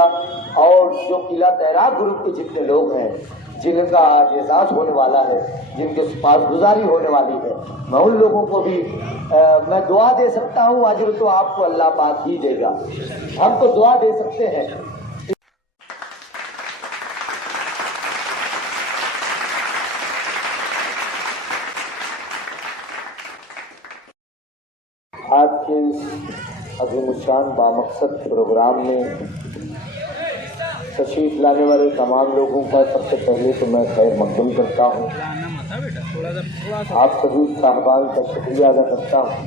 کیا، اور جو قلعہ تیراب گروپ کے جتنے لوگ ہیں جن کا آج اعزاز ہونے والا ہے، جن کے پاس گزاری ہونے والی ہے، میں ان لوگوں کو بھی میں دعا دے سکتا ہوں، اجر تو آپ کو اللہ پاک ہی دے گا، ہم تو دعا دے سکتے ہیں۔ آج کے عظیم الشان بامقصد پروگرام میں تشریف لانے والے تمام لوگوں کا سب سے پہلے تو میں خیر مقدم کرتا ہوں، آپ سبھی صاحبان کا شکریہ ادا کرتا ہوں،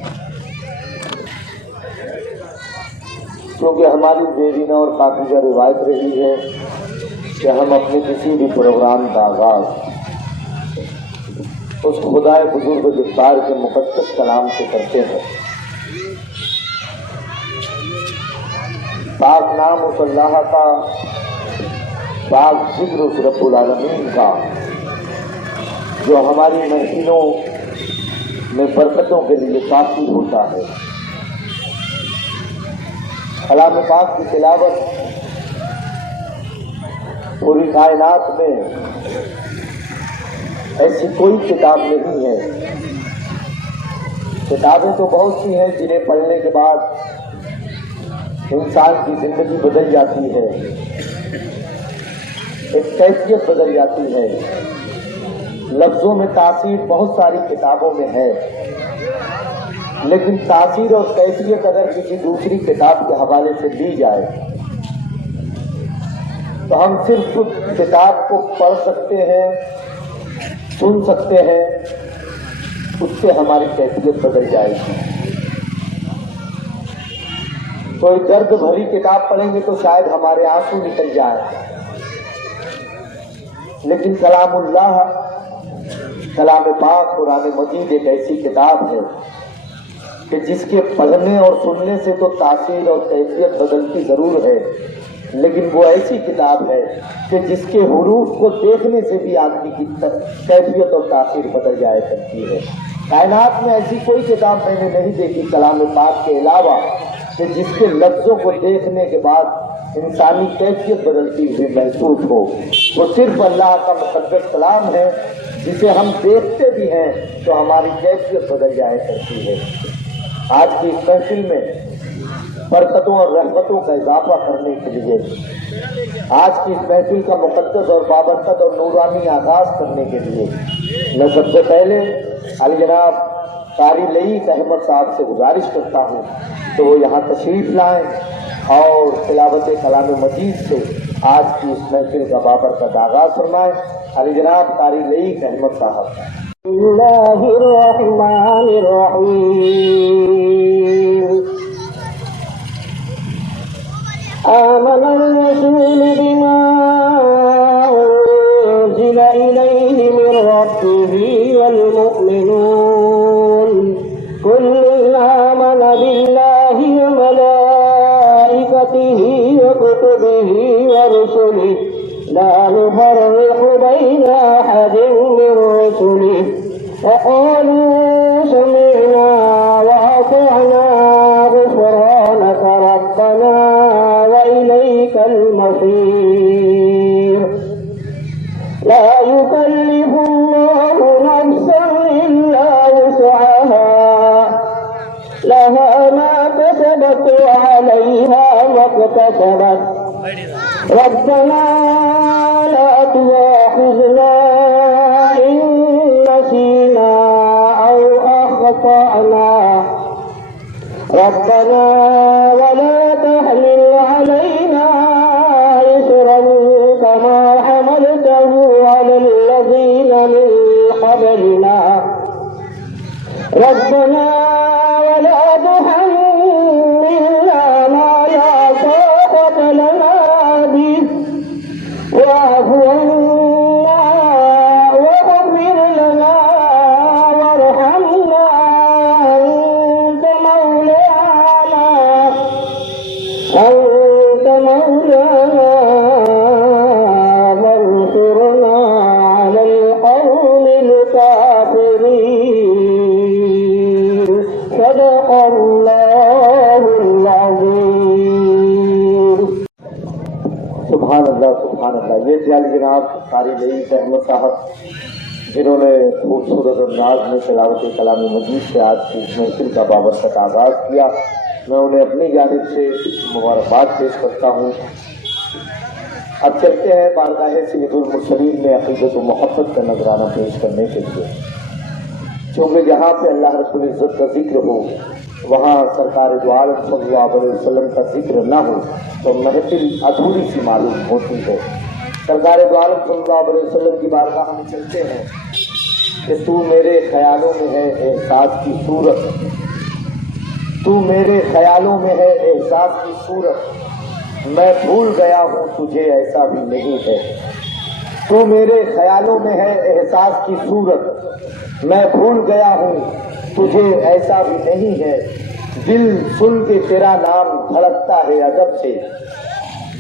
کیونکہ ہماری دیرینہ اور پاکیزہ روایت رہی ہے کہ ہم اپنے کسی بھی پروگرام کا آغاز اس خدائے بزرگ جبار کے مقدس کلام سے کرتے ہیں۔ پاک نام اس اللہ کا، پاک ذکر اس رب العالمین کا، جو ہماری محفلوں میں برکتوں کے لیے کافی ہوتا ہے۔ کلام پاک کی تلاوت پوری کائنات میں ایسی کوئی کتاب نہیں ہے، کتابیں تو بہت سی ہیں جنہیں پڑھنے کے بعد انسان کی زندگی بدل جاتی ہے، ایک کیفیت بدل جاتی ہے، لفظوں میں تاثیر بہت ساری کتابوں میں ہے، لیکن تاثیر اور کیفیت اگر کسی دوسری کتاب کے حوالے سے لی جائے تو ہم صرف کتاب کو پڑھ سکتے ہیں، سن سکتے ہیں، اس سے ہماری کیفیت بدل جائے گی۔ کوئی درد بھری کتاب پڑھیں گے تو شاید ہمارے آنسو نکل جائیں، لیکن کلام اللہ، کلام پاک قرآن مجید ایک ایسی کتاب ہے کہ جس کے پڑھنے اور سننے سے تو تاثیر اور کیفیت بدلتی ضرور ہے، لیکن وہ ایسی کتاب ہے کہ جس کے حروف کو دیکھنے سے بھی آدمی کی کیفیت اور تاثیر بدل جایا کرتی ہے۔ کائنات میں ایسی کوئی کتاب میں نے نہیں دیکھی کلام پاک کے علاوہ کہ جس کے لفظوں کو دیکھنے کے بعد انسانی کیفیت بدلتی ہوئی محسوس ہو۔ وہ صرف اللہ کا مقدس کلام ہے جسے ہم دیکھتے بھی ہیں تو ہماری کیفیت بدل جایا کرتی ہے۔ آج کی اس محفل میں برکتوں اور رحمتوں کا اضافہ کرنے کے لیے، آج کی اس محفل کا مقدس اور بابرکت اور نورانی آغاز کرنے کے لیے میں سب سے پہلے علی جناب قاری لئیق احمد صاحب سے گزارش کرتا ہوں کہ وہ یہاں تشریف لائیں اور تلاوت کلام مجید سے آج کی اس محفل کا بابرکت آغاز فرمائیں۔ علی جناب قاری لئیق احمد صاحب۔ بسم اللہ الرحمن الرحیم۔ آمن الرسول بما أنزل إليه من ربه والمؤمنون كل آمن بالله وملائكته وكتبه ورسله لا نفرق بين أحد من رسله وقالوا سمعنا وأطعنا غفرانك ربنا وإليك المصير لا يكلف الله نفسا إلا وسعها لها ما كسبت وعليها ما اكتسبت ربنا لا تؤاخذنا إن نسينا أو أخطأنا ربنا ولا تحمل علينا إصرا كما حملته على الذين من قبلنا ربنا ولا تحملنا ما لا طاقة لنا به واعف عنا واغفر لنا وارحمنا أنت مولانا سبحان اللہ. یہ تھے جناب قاری رئیس احمد صاحب جنہوں نے خوبصورت انداز میں تلاوت کلام مجید سے آج کی اس محفل کا بابرکت آغاز کیا. میں انہیں اپنی جانب سے مبارکباد پیش کرتا ہوں. اب چلتے ہیں بارگاہ سید المرسلین میں عقیدت و محبت کا نذرانہ پیش کرنے کے لیے. چونکہ جہاں پہ اللہ رب العزت کا ذکر ہو وہاں سرکار دو عالم صلی اللہ علیہ وسلم کا ذکر نہ ہو تو محفل ادھوری سی معلوم ہوتی ہے. سرکار دو عالم صلی اللہ علیہ وسلم کی بارگاہ ہم چلتے ہیں کہ تو میرے خیالوں میں ہے احساس کی صورت، تو میرے خیالوں میں ہے احساس کی صورت، میں بھول گیا ہوں تجھے ایسا بھی نہیں ہے. تو میرے خیالوں میں ہے احساس کی صورت، میں بھول گیا ہوں تجھے ایسا بھی نہیں ہے. دل سن کے تیرا نام دھڑکتا ہے ادب سے،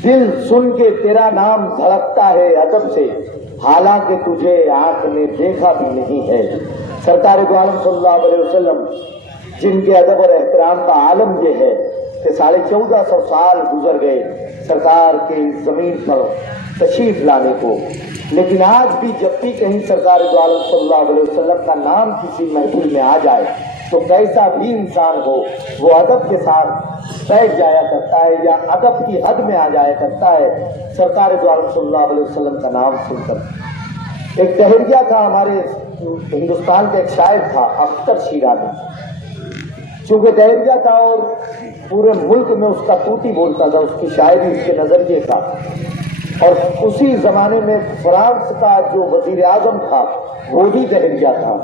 دل سن کے تیرا نام دھڑکتا ہے ادب سے، حالانکہ تجھے آنکھ نے دیکھا بھی نہیں ہے. سرکار دو عالم صلی اللہ علیہ وسلم جن کے ادب اور احترام کا عالم یہ ہے کہ 1450 سال گزر گئے سرکار کے اس زمین پر تشریف لانے کو، لیکن آج بھی جب بھی کہیں سرکار دو عالم صلی اللہ علیہ وسلم کا نام کسی محفل میں آ جائے تو کیسا بھی انسان ہو وہ ادب کے ساتھ بیٹھ جایا کرتا ہے یا ادب کی حد میں آ جایا کرتا ہے سرکار دو عالم صلی اللہ علیہ وسلم کا نام سن کر. ایک دہریہ تھا ہمارے ہندوستان کا، ایک شاعر تھا اختر شیرازی. چونکہ دہریہ تھا اور پورے ملک میں اس کا طوطی بولتا تھا، اس کی شاعری اس کے نظریے کا. اور اسی زمانے میں فرانس کا جو وزیر اعظم تھا وہ بھی دہریہ تھا.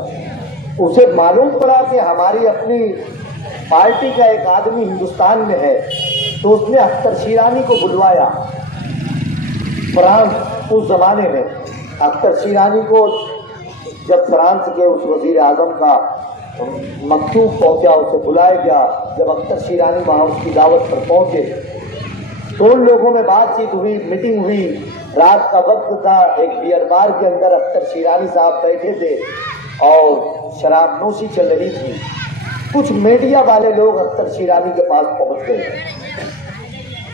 اسے معلوم پڑا کہ ہماری اپنی پارٹی کا ایک آدمی ہندوستان میں ہے تو اس نے اختر شیرازی کو بلوایا. فرانس اس زمانے میں اختر شیرازی کو جب فرانس کے اس وزیر اعظم کا مکتوب پہنچا اسے بلایا گیا. جب اختر شیرازی وہاں اس کی دعوت پر پہنچے تو ان لوگوں میں بات چیت ہوئی، میٹنگ ہوئی. رات کا وقت تھا، ایک بیئر بار کے اندر اختر شیرازی صاحب بیٹھے تھے اور شراب نوشی چل رہی تھی. کچھ میڈیا والے لوگ اختر شیرازی کے پاس پہنچ گئے،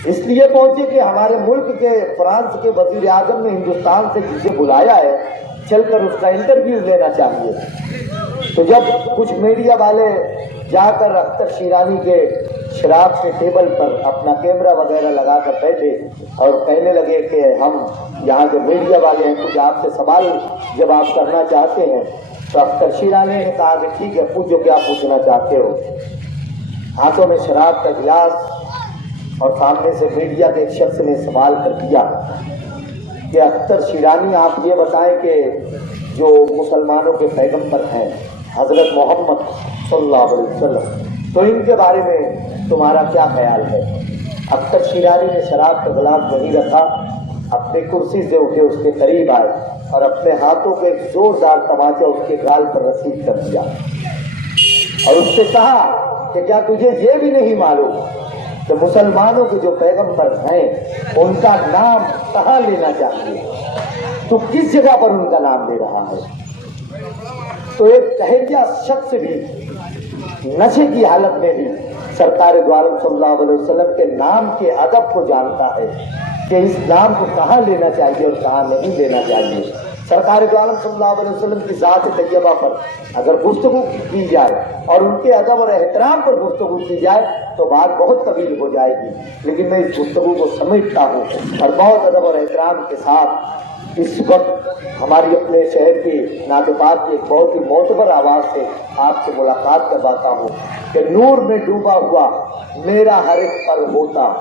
اس لیے پہنچے کہ ہمارے ملک کے فرانس کے وزیر اعظم نے ہندوستان سے جسے بلایا ہے چل کر اس کا انٹرویو لینا چاہیے. تو جب کچھ میڈیا والے جا کر اختر شیرازی کے شراب کے ٹیبل پر اپنا کیمرہ وغیرہ لگا کر بیٹھے اور کہنے لگے کہ ہم یہاں کے میڈیا والے ہیں، کچھ آپ سے سوال جواب کرنا چاہتے ہیں، تو اختر شیرازی نے کہا کہ ٹھیک ہے پوچھو کیا پوچھنا چاہتے ہو. ہاتھوں میں شراب کا گلاس اور سامنے سے میڈیا کے ایک شخص نے سوال کر دیا کہ اختر شیرازی آپ یہ بتائیں کہ جو مسلمانوں کے پیغمبر ہیں حضرت محمد صلی اللہ علیہ وسلم، تو ان کے بارے میں تمہارا کیا خیال ہے؟ اختر شیرازی نے شراب کا گلاس وہیں رکھا، اپنی کرسی سے اٹھے اس کے قریب آئے اور اپنے ہاتھوں کے ایک زوردار تماچا اس کے گال پر رسید کر دیا اور اس سے کہا کہ کیا تجھے یہ بھی نہیں معلوم کہ مسلمانوں کے جو پیغمبر ہیں ان کا نام کہاں لینا چاہیے، تو کس جگہ پر ان کا نام لے رہا ہے؟ تو ایک دہریہ شخص بھی نشے کی حالت میں بھی سرکار دو عالم صلی اللہ علیہ وسلم کے نام کے ادب کو جانتا ہے کہ اس نام کو کہاں لینا چاہیے اور کہاں نہیں لینا چاہیے. سرکار دو عالم صلی اللہ علیہ وسلم کی ذات طیبہ پر اگر گفتگو کی جائے اور ان کے ادب اور احترام پر گفتگو کی جائے تو بات بہت طویل ہو جائے گی، لیکن میں اس گفتگو کو سمیٹتا ہوں اور بہت ادب اور احترام کے ساتھ اس وقت ہماری اپنے شہر کی ناطقات کی ایک بہت ہی معتبر آواز سے آپ سے ملاقات کرواتا ہوں کہ نور میں ڈوبا ہوا میرا ہر ایک پل ہوتا،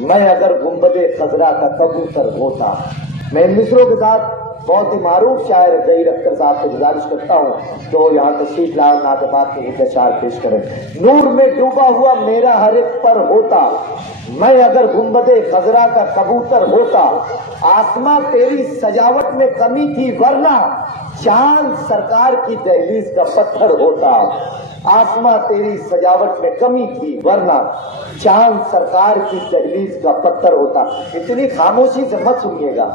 میں اگر گنبد خضرا کا کبوتر ہوتا. میں ان مصروں کے ساتھ بہت ہی معروف شاعر ظہیر اختر صاحب سے گزارش کرتا ہوں کہ وہ یہاں تشریف لائے ناطقات کے لیے اشعار پیش کریں. نور میں ڈوبا ہوا میرا ہر ایک پر ہوتا، میں اگر گنبد خضرا کا کبوتر ہوتا، آسماں تیری سجاوٹ میں کمی تھی ورنہ چاند سرکار کی دہلیز کا پتھر ہوتا. آسماں تیری سجاوٹ میں کمی تھی ورنہ چاند سرکار کی دہلیز کا پتھر ہوتا. اتنی خاموشی سے مت سنیے گا،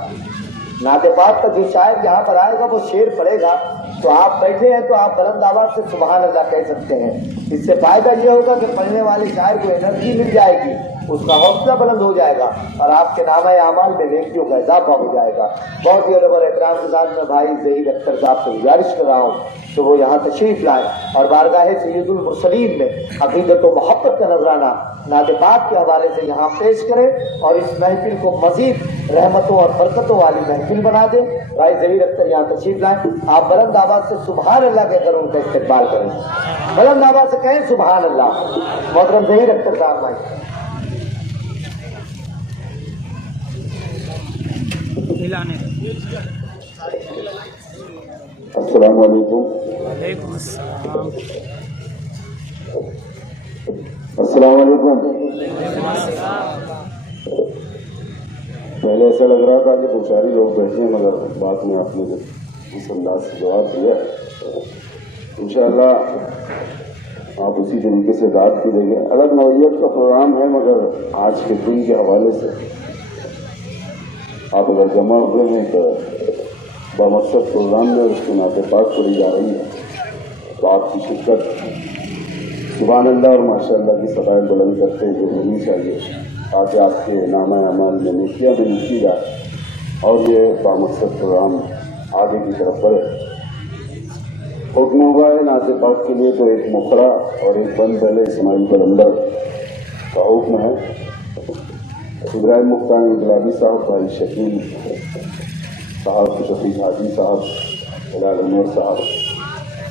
نعت پاک کا جو شاعر یہاں پر آئے گا وہ شعر پڑھے گا تو آپ بیٹھے ہیں تو آپ بلند آواز سے سبحان اللہ کہہ سکتے ہیں. اس سے فائدہ یہ ہوگا کہ پڑھنے والے شاعر کو انرجی مل جائے گی उसका हौसला बुलंद हो जाएगा और आपके नामा अमाल में नेकियों का इजाफा हो जाएगा। बहुत ही अदब और एहतराम के साथ मैं भाई ज़हीर अख्तर साहब से गुजारिश कर रहा हूँ तो वो यहाँ तशरीफ लाए और बारगाह सैयदुल मुरसलीन में अक़ीदत व मोहब्बत का नजराना नात पाक के हवाले से यहाँ पेश करें और इस महफिल को मजीद रहमतों और बरकतों वाली महफिल बना दे। भाई ज़हीर अख्तर यहाँ तशरीफ लाए, आप बुलंद आवाज़ से सुबहान अल्लाह कहकर उनका इस्तकबाल करें, बुलंद आवाज़ से कहें सुबहान अल्लाह। मोहतरम ज़हीर अख्तर साहब भाई। अस्सलाम वालेकुम। अस्सलाम वालेकुम। पहले ऐसा लग रहा था कि दो चार ही लोग बैठे हैं, मगर बाद में आपने इस अंदाज से जवाब दिया। इंशाअल्लाह आप उसी तरीके से दाद भी देंगे। अलग नौइयत का प्रोग्राम है, मगर आज के दिन के हवाले से आप अगर जमा हुए हैं तो बामकसद प्रोग्राम में उसकी नाते पाक पढ़ी जा रही है तो आपकी शिरकत सुभान अल्लाह और माशाअल्लाह की सदाएं बुलंद करते हुए होनी चाहिए, ताकि आपके नामा अमाल में नेकियां भी लिखी जाए और ये बामकसद प्रोग्राम आगे की तरफ बढ़े। हुक्म हुआ है नाते पाक के लिए तो एक मुखरा और एक बंद पहले इस्माइल कलंदर का हुक्म है। इब्राहिम मुख्तार इनकलाबी साहब, भाई शकील साहब, शफीक हाजी साहब, हिलाल उमर साहब,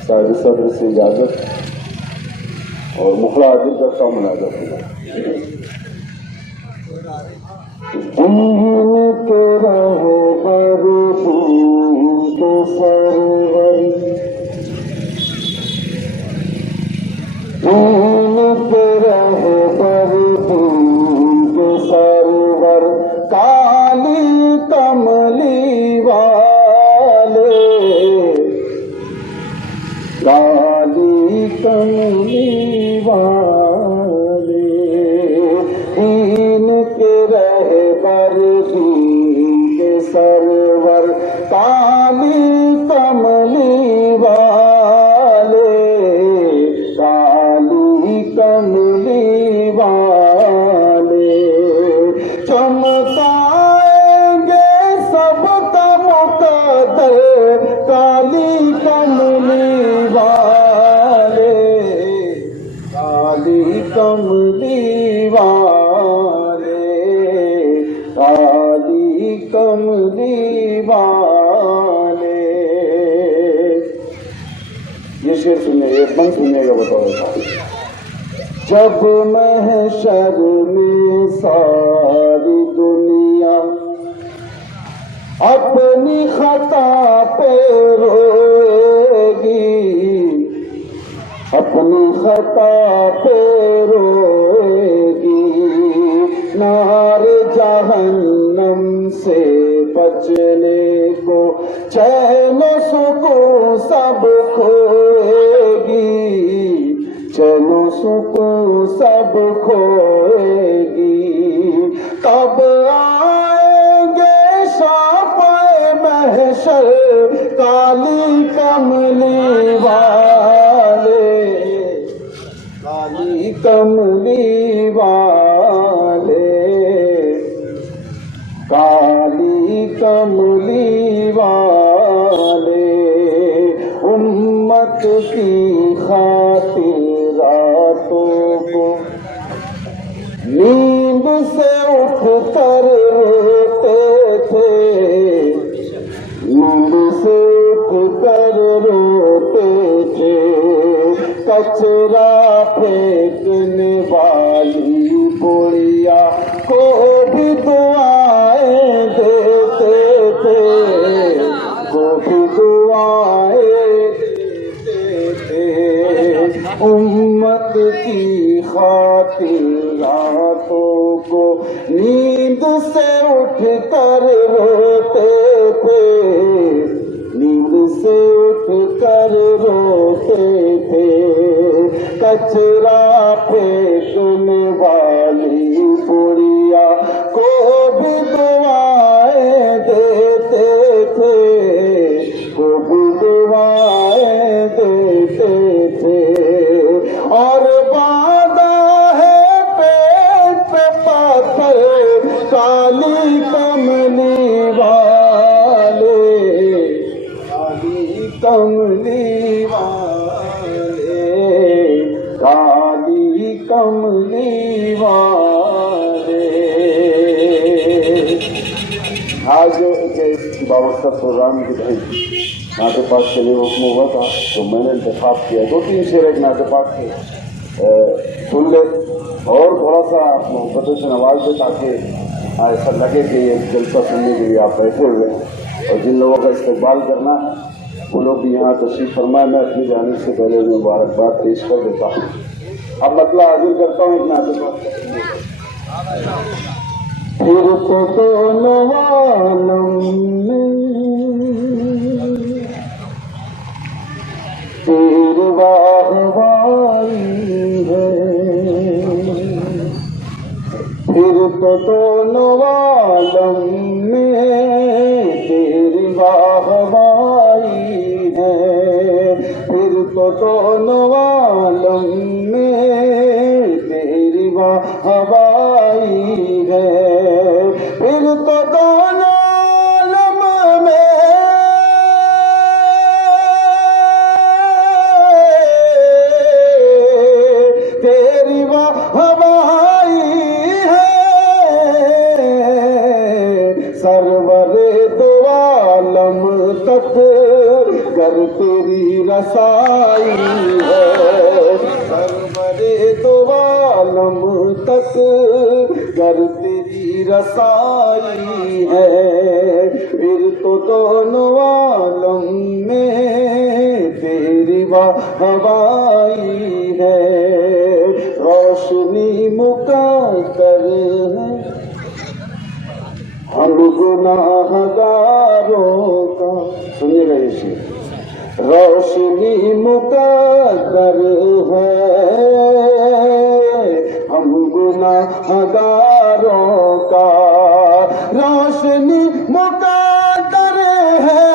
साहिब सदर से इजाजत और मुखरा आदिल करता हूँ मुलाजत हुआ। सरवर काली कमली वाले, काली कमली वाले, इनके रहबर दीन के सरवर काली कमली वाले, काली कमली वाले, चमकाएंगे सबका मुक़द्दर काली कमली वाले, काली कमली वाले, काली कमली वाले। ये शेर सुनिए, एक बंद सुनिएगा बताओ। जब महशर में सारी दुनिया अपनी खता पे रोएगी, अपनी खता पे रोएगी, नार जहन्नम से बचने को चैन सुकून सब खोएगी, चलो सुकून सब खोएगी। तब आएंगे शाफ़े महशर काली कमली वाले, काली कमली वाले, काली कमली वाले। उम्मत की खातिर रातों को नींद से उठ कर रोते थे, नींद से उठ कर रोते थे, कचरा फेंकने वाली बुढ़िया को भी दुआएं देते थे, को भी दुआएं देते थे। उम्मत की खातिर रातों को नींद से उठ कर रोते थे, नींद से उठ कर रोते थे, कचरा फेंकने वाली बुढ़िया को भी दुआएं देते थे, को भी दुआएं देते थे। और बांधा है पेट पे کملی والے کالی کملی والے کالی کملی والے. آج ایک بابرکت پروگرام کی طرح نعت پاک کے لیے حکم ہوا تھا تو میں نے انتخاب کیا 2-3 شعر ایک نعت پاک کے سن لے اور تھوڑا سا محبتوں سے نواز دے تاکہ ایسا لگے کہ یہ جلسہ سننے کے لیے آپ بیٹھے ہوئے ہیں اور جن لوگوں کا استقبال کرنا ہے وہ لوگ بھی یہاں تشریف فرمائے. میں اپنی جانب سے پہلے مبارکباد پیش کر دیتا ہوں. اب مطلب حاضر کرتا ہوں ایک نعت پاک. پھر تو دونوں عالم میں تیری واہ وائی ہے. پھر تو دونوں عالم میں تیری واہ وائی ہے. پھر تو دونوں عالم میں تیری واہ وائی ہے. پھر تو دونوں عالم میں تیری واہ وائی ہے. سرور دو عالم تک گر تیری رسائی ہے. سرور دو عالم تک گر تیری رسائی ہے. پھر تو دونوں عالم میں تیری واہ وائی ہے. روشنی مقدر ہے ہم گناہ گاروں کا. سنیے گا یہ شعر. روشنی مقدر ہے ہم گناہ گاروں کا. روشنی مقدر ہے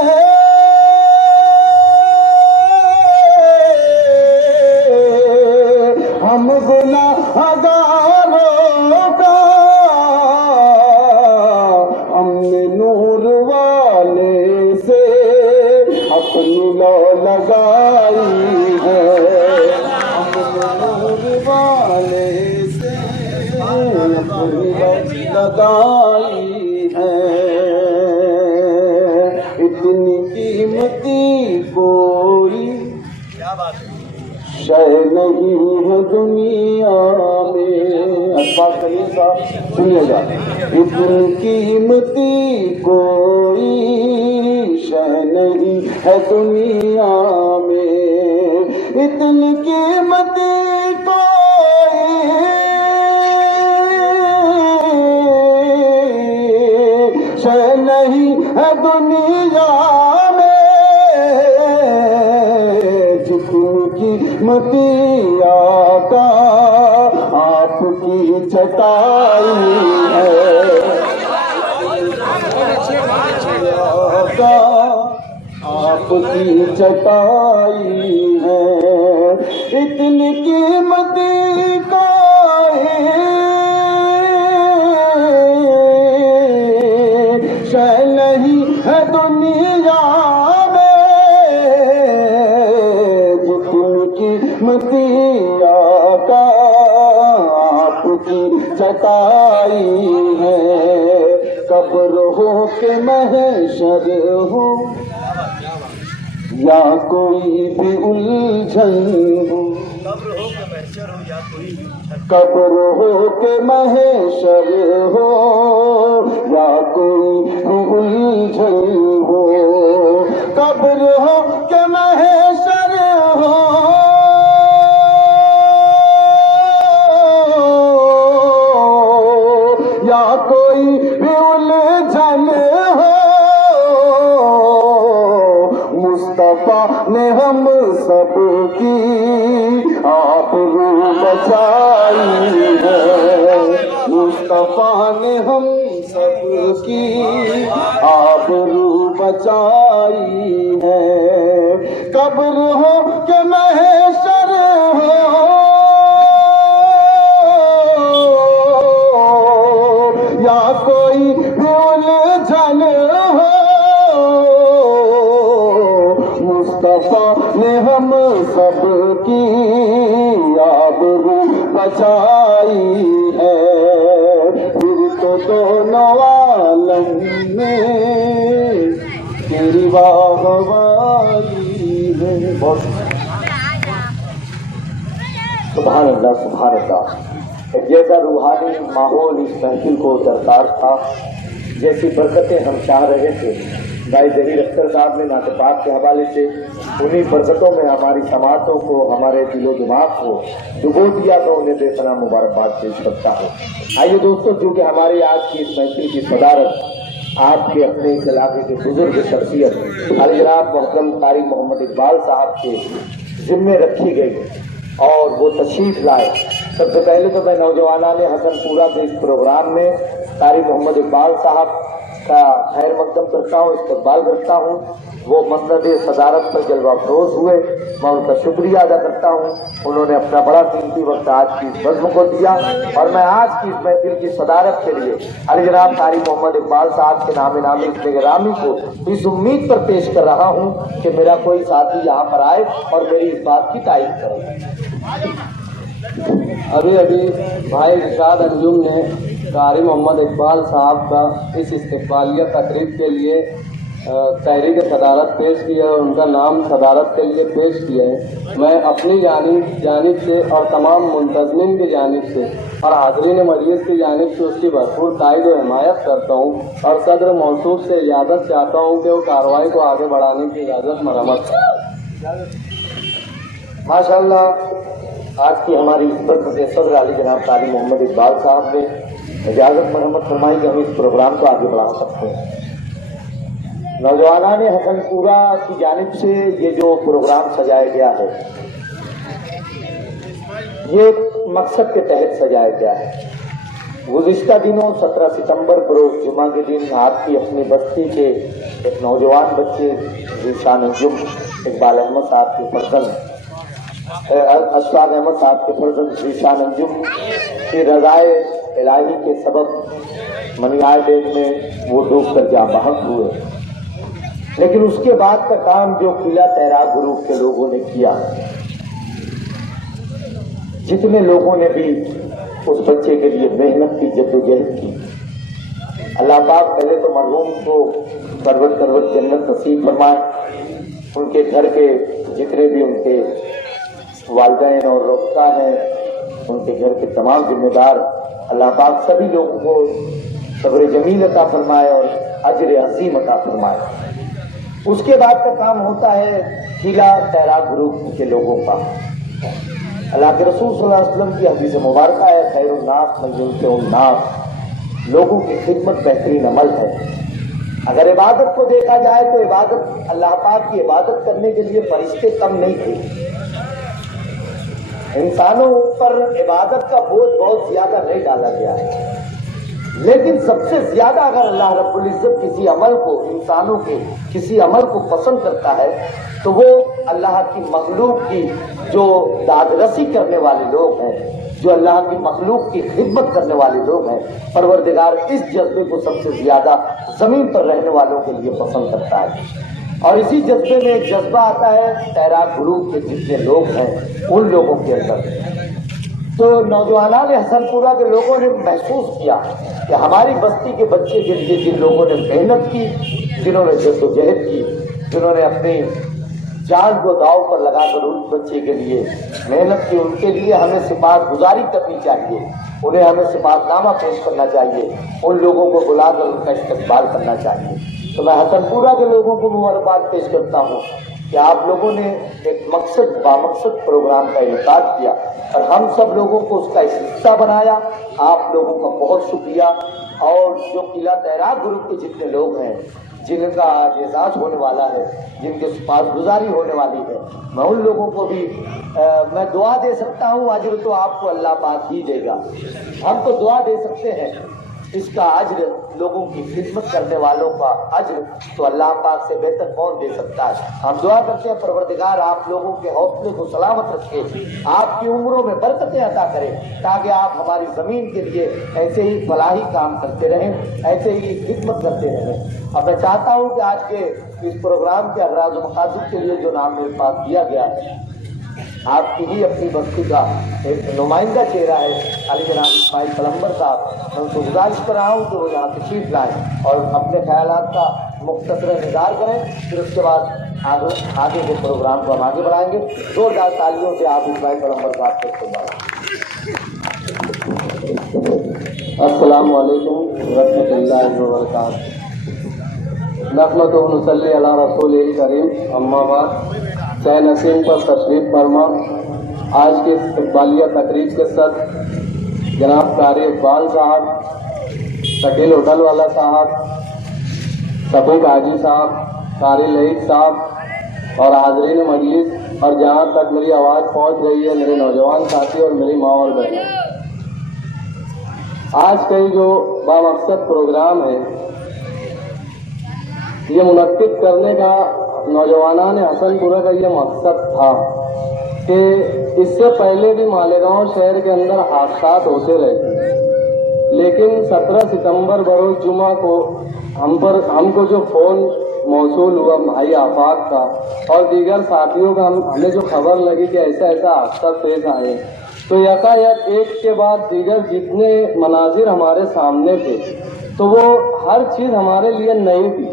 ہم گناہ گاروں کا. ہم نے نور والے سے اپنی لو لگائی ہے. ہم نے نور والے سے اپنی لو لگائی ہے. اتنی قیمتی کوئی شے نہیں ہے دنیا میں. اسباب کریم صاحب سنیے گا. اتنی قیمتی کوئی شے نہیں ہے دنیا میں. اتنی قیمتی کوئی شے نہیں ہے دنیا میں. جتنی قیمتی آقا آپ کی چٹائی ہے. آقا آپ کی چٹائی ہے. اتنی قیمتی کوئی شے نہیں ہے دنیا میں. جتنی قیمتی آقا آپ کی چٹائی ہے. قبر ہو کہ محشر ہو یا کوئی بھی الجھن ہو. قبر ہو کہ محشر ہو یا کوئی الجھن ہو. قبر ہو کہ محشر ہو یا کوئی بھی الجھن ہو. مصطفیٰ نے ہم سب کی آپ روح بچائی ہے. مصطفیٰ نے ہم سب کی آپ روح بچائی ہے. قبر ہو کہ محشر ہو یا کوئی मुस्तफा ने हम सब की आबरू बचाई है, फिर तो दोनों आलम में तेरी वाहवाही है। सुभान अल्लाह, सुभान अल्लाह। एक जैसा रूहानी माहौल इस महफिल को दरकार था, जैसी बरकतें हम चाह रहे थे, भाई जहीर अख्तर साहब ने नाते पाक के हवाले से उन्हीं बरकतों में हमारी समातों को, हमारे दिलो दिमाग को डुबो दिया, तो उन्हें बेपनाह मुबारकबाद पेश करता हूँ। आइए दोस्तों, चूँकि हमारी आज की इस महफिल की सदारत आपके अपने इस इलाके के बुजुर्ग शख्सियत जनाब मोहतरम कारी मोहम्मद इकबाल साहब के जिम्मे रखी गई और वो तशरीफ लाए, सबसे पहले तो मैं नौजवानाने हसनपुरा के इस प्रोग्राम में कारी मोहम्मद इकबाल साहब का खैर मकदम करता हूँ, इस्तकबाल करता हूँ। वो मसनद सदारत पर जलवा फरोज हुए, मैं उनका शुक्रिया अदा करता हूँ। उन्होंने अपना बड़ा कीमती वक्त आज की इस बज़्म को दिया और मैं आज की इस महफिल की सदारत के लिए अली जनाब कारी मोहम्मद इकबाल साहब के नामे नामी इतने गिरामी को इस उम्मीद पर पेश कर रहा हूँ कि मेरा कोई साथी यहाँ पर आए और मेरी इस बात की तारीफ करे। अभी अभी भाई इरशाद अंजुम ने कारी मोहम्मद इकबाल साहब का इस इस्तकबालिया तकरीब के लिए तहरीक सदारत पेश की है और उनका नाम सदारत के लिए पेश किया है। मैं अपनी जानिब से और तमाम मुंतज़मीन की जानिब से और हाज़रीन मजलिस की जानिब से उसकी भरपूर तायद व हिमायत करता हूँ और सदर मौसूफ से इजाज़त चाहता हूँ कि वो कार्रवाई को आगे बढ़ाने की इजाज़त मरम्मत करें। माशाअल्लाह, आज की हमारी इस बरकत से सदर अली जनाब कारी मोहम्मद इकबाल साहब ने इजाज़त मरम्मत फरमाई कि हम इस प्रोग्राम को आगे बढ़ा सकते हैं। नौजवानाने हसनपुरा की जानिब से ये जो प्रोग्राम सजाया गया है, ये मकसद के तहत सजाया गया है। गुज़िश्ता दिनों 17 सितंबर बरोज़ जुमा के दिन आपकी अपनी बस्ती के एक नौजवान बच्चे ज़ीशान अंजुम इकबाल अहमद साहब के फर्जंद अशफाक अहमद साहब के फर्जंद ज़ीशान अंजुम की रज़ाए इलाही के सबब मनियाय डेम में वो डूब कर जा बहक हुए। लेकिन उसके बाद का काम जो किला तैराक ग्रुप के लोगों ने किया, जितने लोगों ने भी उस बच्चे के लिए मेहनत की, जद्दोजहद की, अल्लाह पाक पहले तो मरहूम को करवट करवट जन्नत नसीब फरमाए। उनके घर के जितने भी उनके वालिदैन और रफ़्ता हैं, उनके घर के तमाम जिम्मेदार, अल्लाह पाक सभी लोगों को सब्र जमील अता फरमाए और अजर अजीम अता फरमाए। उसके बाद का काम होता है किला तैराक ग्रुप के लोगों का। अल्लाह के रसूल सल्लल्लाहु अलैहि वसल्लम की हदीस मुबारक है, खैरुन्नास मन युनफिउन्नास, लोगों की खिदमत बेहतरीन अमल है। अगर इबादत को देखा जाए तो इबादत, अल्लाह पाक की इबादत करने के लिए फरिश्ते कम नहीं थे। इंसानों पर इबादत का बोझ बहुत ज्यादा नहीं डाला गया है, लेकिन सबसे ज्यादा अगर अल्लाह रब्बुल इज्जत किसी अमल को, इंसानों के किसी अमल को पसंद करता है तो वो अल्लाह की मखलूक की जो दादरसी करने वाले लोग हैं, जो अल्लाह की मखलूक की खिदमत करने वाले लोग हैं, परवरदिगार इस जज्बे को सबसे ज्यादा जमीन पर रहने वालों के लिए पसंद करता है। और इसी जज्बे में एक जज्बा आता है तैराक ग्रुप के जितने लोग हैं उन लोगों के अंदर। तो नौजवानाने हसनपुरा के लोगों ने महसूस किया कि हमारी बस्ती के बच्चे जिन लोगों ने मेहनत की, जिन्होंने जद्दोजहद की, जिन्होंने अपनी जान को दाव पर लगाकर उस बच्चे के लिए मेहनत की, उनके लिए हमें सिफातगुजारी करनी चाहिए, उन्हें हमें सिफातनामा पेश करना चाहिए, उन लोगों को बुलाकर उनका इस्तकबाल करना चाहिए। तो मैं हसनपुरा के लोगों को मुबारकबाद पेश करता हूँ कि आप लोगों ने एक मकसद बामकसद प्रोग्राम का इनेकाद किया और हम सब लोगों को उसका हिस्सा बनाया। आप लोगों का बहुत शुक्रिया। और जो किला तैराक ग्रुप के जितने लोग हैं, जिनका एजाज होने वाला है, जिनकी सिफातगुजारी होने वाली है, मैं उन लोगों को भी मैं दुआ दे सकता हूँ। अजर तो आपको अल्लाह पाक ही देगा। हम तो दुआ दे सकते हैं, इसका अज्र, लोगों की खिदमत करने वालों का अज्र तो अल्लाह पाक से बेहतर कौन दे सकता है। हम दुआ करते हैं परवरदिगार आप लोगों के हौसले को सलामत रखे, आपकी उम्रों में बरकतें अता करें, ताकि आप हमारी जमीन के लिए ऐसे ही फलाही काम करते रहें, ऐसे ही खिदमत करते रहें। अब मैं चाहता हूँ कि आज के इस प्रोग्राम के अगराज व मकासद के लिए जो नाम मेरे पास दिया गया है, आपकी ही अपनी बस्ती का एक नुमाइंदा चेहरा है अली जनाब इस्माइल कलम्बर साहब। मैं उनको गुजारिश कर रहा हूँ कि वो यहाँ तशरीफ लाएँ और अपने ख्यालात का मुख्तसर निगार करें, फिर उसके बाद आगे के प्रोग्राम को हम आगे बढ़ाएंगे। जोरदार तालियों से आप इस्माइल कलम्बर साहब को अस्सलामु अलैकुम रहमतुल्लाहि व बरकातहू। नहमदुहु व नुसल्ली अला रसूलिल करीम, अम्मा बाद। चाहे नसीम पर तशरीफ फरमा। आज की इकबालिया तकरीब के साथ जनाब कारी इकबाल साहब, शकील होटल वाला साहब, सबूक हाजी साहब, कारी लईद साहब और हाजरीन मजलिस और जहाँ तक मेरी आवाज़ पहुँच रही है मेरे नौजवान साथी और मेरी माँ और बहनें, आज का ये जो बामकसद प्रोग्राम है ये मुनक्किद करने का नौजवानान हसनपुरा का ये मकसद था कि इससे पहले भी मालेगांव शहर के अंदर हादसात होते रहे, लेकिन 17 सितंबर बरोज जुमा को हमको जो फ़ोन मौसूल हुआ भाई आफाक का और दीगर साथियों का हमें जो खबर लगी कि ऐसा ऐसा हादसा पेश आए, तो यकायक एक के बाद दीगर जितने मनाजिर हमारे सामने थे तो वो हर चीज़ हमारे लिए नई थी।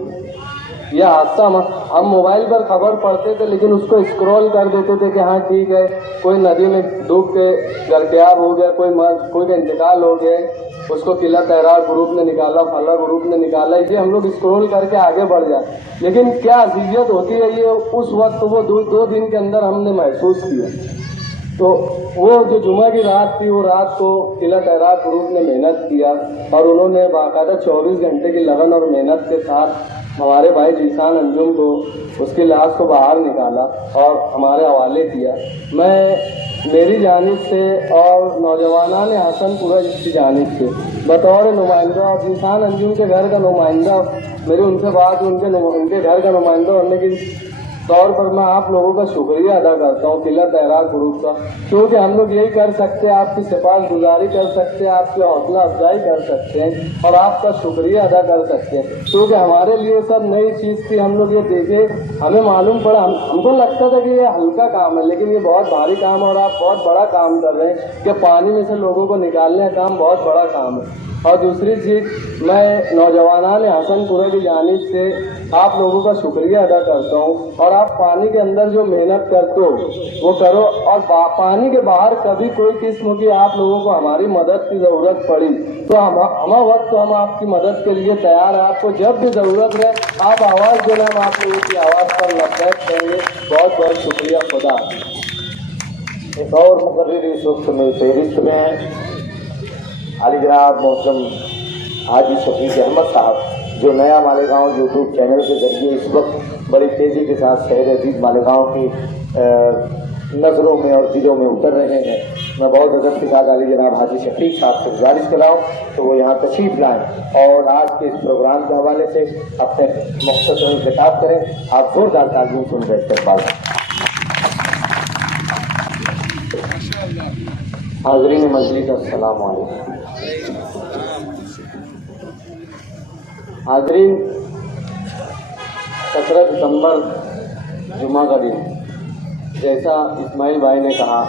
यह हादसा हम मोबाइल पर खबर पढ़ते थे लेकिन उसको स्क्रॉल कर देते थे कि हाँ ठीक है, कोई नदी में डूब के गर्कयाब हो गया, कोई का इंतकाल हो गया, उसको किला तहरार ग्रुप ने निकाला, फला ग्रुप ने निकाला, ये हम लोग स्क्रॉल करके आगे बढ़ जाए। लेकिन क्या अज़ियत होती है ये उस वक्त वो दो दिन के अंदर हमने महसूस किया। तो वो जो जुमा की रात थी, वो रात को किला तहरार ग्रुप ने मेहनत किया और उन्होंने बाकायदा 24 घंटे की लगन और मेहनत के साथ हमारे भाई जीसान अंजुम को उसकी लाश को बाहर निकाला और हमारे हवाले किया। मेरी जानिब से और नौजवानान हसनपुरा की जानिब से बतौर नुमाइंदा और जीसान अंजुम के घर का नुमाइंदा, मेरी उनसे बात उनके घर का नुमाइंदा होने की तौर पर मैं आप लोगों का शुक्रिया अदा करता हूँ किला तहरार ग्रुप का, क्योंकि हम लोग यही कर सकते हैं, आपकी सिफारिशगुजारी कर सकते हैं, आपकी हौसला अफजाई कर सकते हैं और आपका शुक्रिया अदा कर सकते हैं, क्योंकि हमारे लिए सब नई चीज़ थी। हम लोग ये देखे, हमें मालूम पड़ा, हमको लगता था कि ये हल्का काम है लेकिन ये बहुत भारी काम है और आप बहुत बड़ा काम कर रहे हैं कि पानी में से लोगों को निकालने का काम बहुत बड़ा काम है। और दूसरी चीज़, मैं नौजवानान हसनपुरा की जानिब से आप लोगों का शुक्रिया अदा करता हूँ और आप पानी के अंदर जो मेहनत करते हो वो करो और पानी के बाहर कभी कोई किस्म की आप लोगों को हमारी मदद की ज़रूरत पड़ी तो हम वक्त तो हम आपकी मदद के लिए तैयार हैं। आपको जब भी ज़रूरत है आप आवाज़ देना, हम आप लोगों की आवाज़ पर लब्बैक करेंगे। बहुत बहुत शुक्रिया। खुदा। एक और मुकर्रिर इस वक्त में फहरिस्त में है अली जनाब मोहतरम हाजी शफीक अहमद साहब, जो नया मालेगांव यूट्यूब चैनल के जरिए इस वक्त बड़ी तेज़ी के साथ शहर अजीज मालेगांव की नज़रों में और दिलों में उतर रहे हैं। मैं बहुत अदब के साथ अली जनाब हाजी शफीक साहब से गुजारिश कर रहा हूँ तो वो यहाँ तशरीफ लाएँ और आज के इस प्रोग्राम के हवाले से अपने मुख्तसर खिताब करें। आप जोरदार तालियों से उनका इस्तकबाल करें। हाज़रीन मजलिस, अस्सलाम वालेकुम। हाज़रीन, 17 सितंबर जुमा का दिन, जैसा इस्माइल भाई ने कहा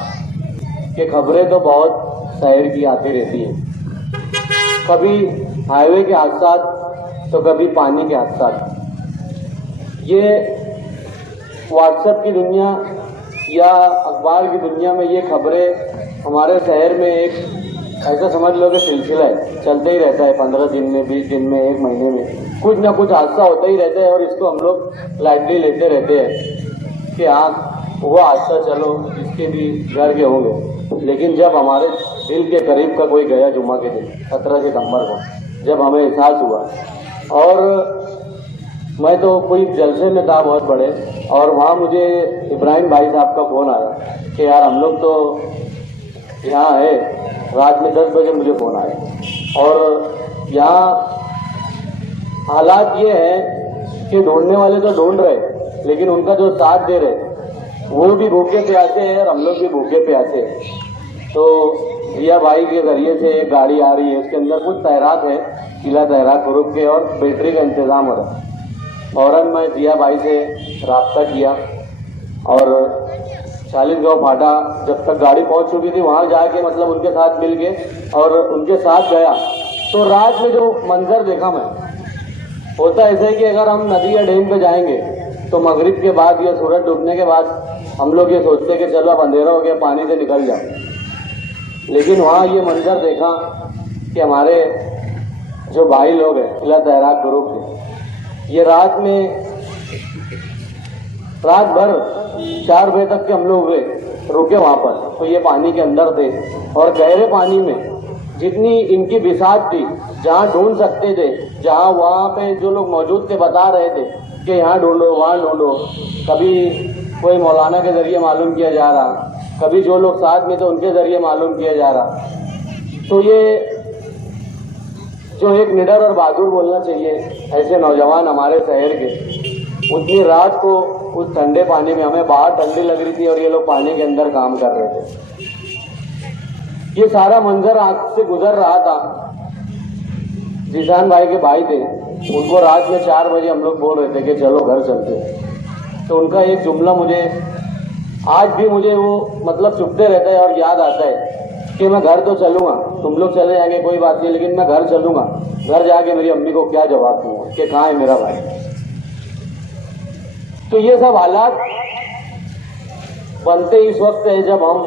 कि खबरें तो बहुत शहर की आती रहती हैं, कभी हाईवे के हादसात तो कभी पानी के हादसात। ये व्हाट्सएप की दुनिया या अखबार की दुनिया में ये खबरें हमारे शहर में एक ऐसा समझ लो कि सिलसिला है, चलते ही रहता है। 15 दिन में, 20 दिन में, एक महीने में कुछ ना कुछ हादसा होता ही रहता है और इसको हम लोग लाइटली लेते रहते हैं कि हाँ वो हादसा चलो इसके भी घर के होंगे। लेकिन जब हमारे दिल के करीब का कोई गया जुमा के दिन 17 सितंबर को, जब हमें एहसास हुआ और मैं तो कोई जलसे में था बहुत बड़े, और वहाँ मुझे इब्राहिम भाई साहब का फ़ोन आया कि यार हम लोग तो यहाँ है। रात में 10 बजे मुझे फ़ोन आया और यहाँ हालात ये है कि ढूंढने वाले तो ढूंढ रहे, लेकिन उनका जो साथ दे रहे वो भी भूखे प्यासे हैं और हम लोग भी भूखे प्यासे हैं। तो जिया भाई के जरिए से एक गाड़ी आ रही है, उसके अंदर कुछ तैराक है, किला तैराक ग्रुप के, और बैटरी का इंतज़ाम हो रहा है। फौरन मैं जिया भाई से राब्ता किया और 40 गाँव फाटा जब तक गाड़ी पहुंच चुकी थी वहां जाके मतलब उनके साथ मिल के और उनके साथ गया। तो रात में जो मंजर देखा मैं, होता ऐसा है कि अगर हम नदी या डैम पे जाएंगे तो मगरिब के बाद या सूरज डूबने के बाद हम लोग ये सोचते कि चलो अब अंधेरा हो गया, पानी से निकल जाए, लेकिन वहाँ ये मंजर देखा कि हमारे जो भाई लोग हैं किला तैराक ग्रुप के, ये रात भर 4 बजे तक के हम लोग हुए रुके वहाँ पर। तो ये पानी के अंदर थे और गहरे पानी में जितनी इनकी बिसात थी, जहाँ ढूंढ सकते थे, जहाँ वहाँ पे जो लोग मौजूद थे बता रहे थे कि यहाँ ढूंढो वहाँ ढूंढो, कभी कोई मौलाना के जरिए मालूम किया जा रहा, कभी जो लोग साथ में थे उनके जरिए मालूम किया जा रहा। तो ये जो एक निडर और बहादुर बोलना चाहिए ऐसे नौजवान हमारे शहर के, उतनी रात को उस ठंडे पानी में, हमें बाहर ठंडी लग रही थी और ये लोग पानी के अंदर काम कर रहे थे। ये सारा मंजर आंख से गुजर रहा था। जीशान भाई के भाई थे, उनको रात में 4 बजे हम लोग बोल रहे थे कि चलो घर चलते हैं। तो उनका एक जुमला मुझे आज भी मुझे वो मतलब चुभते रहता है और याद आता है कि मैं घर तो चलूंगा, तुम लोग चले जाएंगे कोई बात नहीं, लेकिन मैं घर चलूंगा, घर जाके मेरी अम्मी को क्या जवाब दूंगा कि कहाँ है मेरा भाई। तो ये सब हालात बनते इस वक्त है जब हम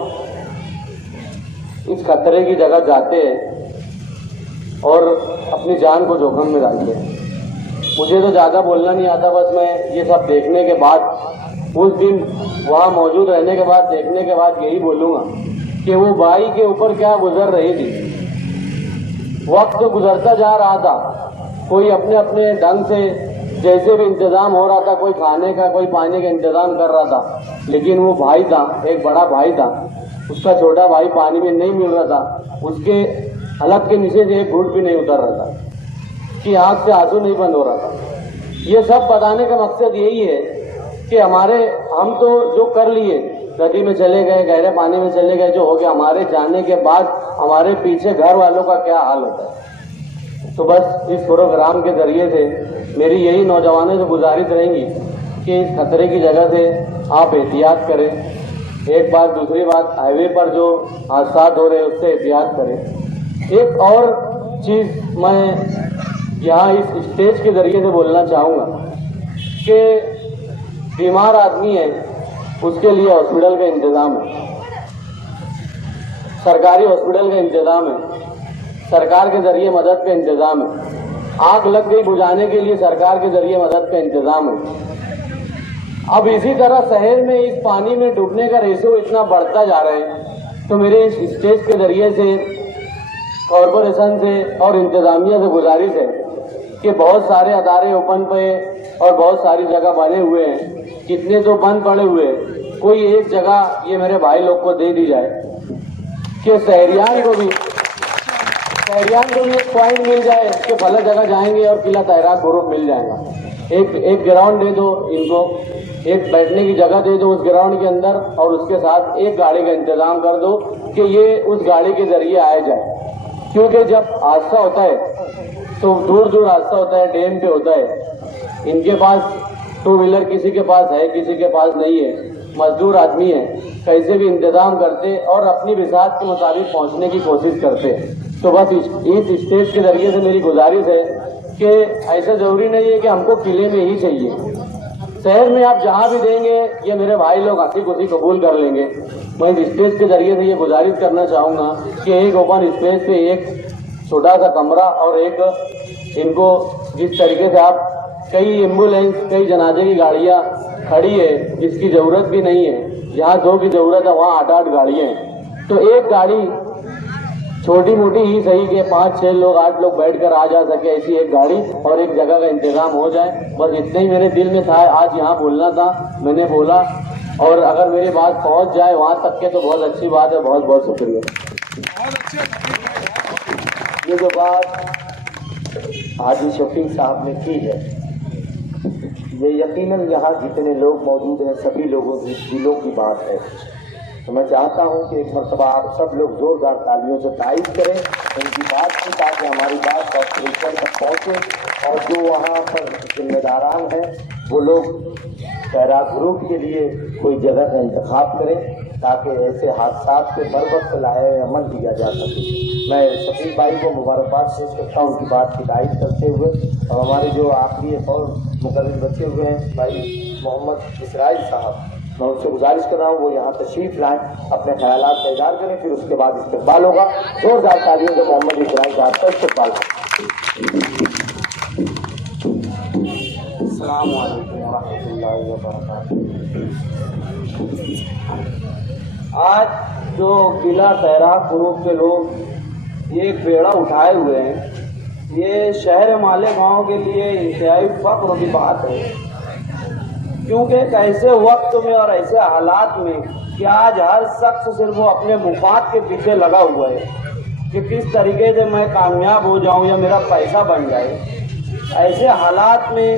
इस खतरे की जगह जाते हैं और अपनी जान को जोखिम में डालते हैं। मुझे तो ज़्यादा बोलना नहीं आता, बस मैं ये सब देखने के बाद, उस दिन वहाँ मौजूद रहने के बाद, देखने के बाद यही बोलूँगा कि वो भाई के ऊपर क्या गुजर रही थी। वक्त तो गुजरता जा रहा था, कोई अपने अपने ढंग से जैसे भी इंतज़ाम हो रहा था, कोई खाने का कोई पानी का इंतज़ाम कर रहा था, लेकिन वो भाई था, एक बड़ा भाई था, उसका छोटा भाई पानी में नहीं मिल रहा था, उसके हलक के नीचे से एक घूंट भी नहीं उतर रहा था, कि आँख से आंसू नहीं बंद हो रहा था। ये सब बताने का मकसद यही है कि हम तो जो कर लिए, नदी में चले गए, गहरे पानी में चले गए, जो हो गया, हमारे जाने के बाद हमारे पीछे घर वालों का क्या हाल होता है। तो बस इस प्रोग्राम के जरिए से मेरी यही नौजवानों से गुजारिश रहेंगी कि इस खतरे की जगह से आप एहतियात करें। एक बात, दूसरी बात, हाईवे पर जो हादसा हो रहे हैं उससे एहतियात करें। एक और चीज़ मैं यहाँ इस स्टेज के जरिए से बोलना चाहूँगा कि बीमार आदमी है, उसके लिए हॉस्पिटल का इंतज़ाम है, सरकारी हॉस्पिटल का इंतज़ाम है, सरकार के जरिए मदद का इंतज़ाम है। आग लग गई, बुझाने के लिए सरकार के जरिए मदद का इंतज़ाम है। अब इसी तरह शहर में इस पानी में डूबने का रेशो इतना बढ़ता जा रहा है। तो मेरे इस स्टेज के जरिए से कॉरपोरेशन से और इंतज़ामिया से गुजारिश है कि बहुत सारे अदारे ओपन पे और बहुत सारी जगह बने हुए हैं, कितने तो बंद पड़े हुए हैं, कोई एक जगह ये मेरे भाई लोग को दे दी जाए कि शहरियान को भी एक पॉइंट मिल जाए कि भला जगह जाएंगे और किला तैराक ग्रुप मिल जाएगा। एक ग्राउंड दे दो इनको, एक बैठने की जगह दे दो उस ग्राउंड के अंदर, और उसके साथ एक गाड़ी का इंतजाम कर दो कि ये उस गाड़ी के जरिए आया जाए। क्योंकि जब हादसा होता है तो दूर दूर हादसा होता है, डैम पे होता है, इनके पास 2 व्हीलर किसी के पास है, किसी के पास नहीं है, मजदूर आदमी है, कैसे भी इंतजाम करते और अपनी बिसात के मुताबिक पहुंचने की कोशिश करते हैं। तो बस इस स्टेज के जरिए से मेरी गुजारिश है कि ऐसा जरूरी नहीं है कि हमको किले में ही चाहिए, शहर में आप जहाँ भी देंगे ये मेरे भाई लोग हंसी खुशी कबूल कर लेंगे। मैं इस स्टेज के जरिए से ये गुजारिश करना चाहूँगा कि एक ओपन स्पेस पे एक छोटा सा कमरा और एक इनको जिस तरीके से आप कई एम्बुलेंस, कई जनाजे की गाड़ियाँ खड़ी है जिसकी ज़रूरत भी नहीं है, जहाँ 2 की ज़रूरत है वहाँ 8-8 गाड़ियाँ हैं। तो एक गाड़ी छोटी मोटी ही सही के 5-6 लोग 8 लोग बैठकर आ जा सके, ऐसी एक गाड़ी और एक जगह का इंतजाम हो जाए। बस इतना ही मेरे दिल में था, आज यहाँ बोलना था, मैंने बोला, और अगर मेरी बात पहुँच जाए वहाँ तक के तो बहुत अच्छी बात है। बहुत बहुत शुक्रिया। ये जो बात हाजी शफीक साहब ने की है, ये यकीनन यहाँ जितने लोग मौजूद हैं सभी लोगों की दिलों की बात है। तो मैं चाहता हूँ कि एक मरतबा आप सब लोग जोरदार तालियों से तारीफ करें उनकी बात की, ताकि हमारी बात डॉक्टर ईश्वर तक पहुँचे और जो वहाँ पर जिम्मेदारान हैं वो लोग तैराक ग्रुप के लिए कोई जगह का इंतखाब करें, ताकि ऐसे हादसा के बर वक्त लाए अमल किया जा सके। मैं शफीक भाई को मुबारकबाद पेश करता हूँ उनकी बात की तारीफ करते हुए, और हमारे जो आखिरी एक और मुकर्रर बचे हुए हैं भाई मोहम्मद इसराइल साहब, मैं उनसे गुजारिश कर रहा हूँ वो यहाँ तशरीफ लाएं, अपने ख्यालात का इज़हार करें, फिर उसके बाद इस्तकबाल होगा। जोरदार तालियों से मोहम्मद इसराइल साहब का इस्तकबाल। अस्सलाम वालेकुम रहमतुल्लाहि व बरकातुहू। आज जो किला तैराक ग्रुप के लोग ये एक बेड़ा उठाए हुए हैं, ये शहर मालेगांव के लिए इंतहाई फख्र की बात है, क्योंकि एक ऐसे वक्त में और ऐसे हालात में कि आज हर शख्स सिर्फ वो अपने मुफाद के पीछे लगा हुआ है कि किस तरीके से मैं कामयाब हो जाऊं या मेरा पैसा बन जाए। ऐसे हालात में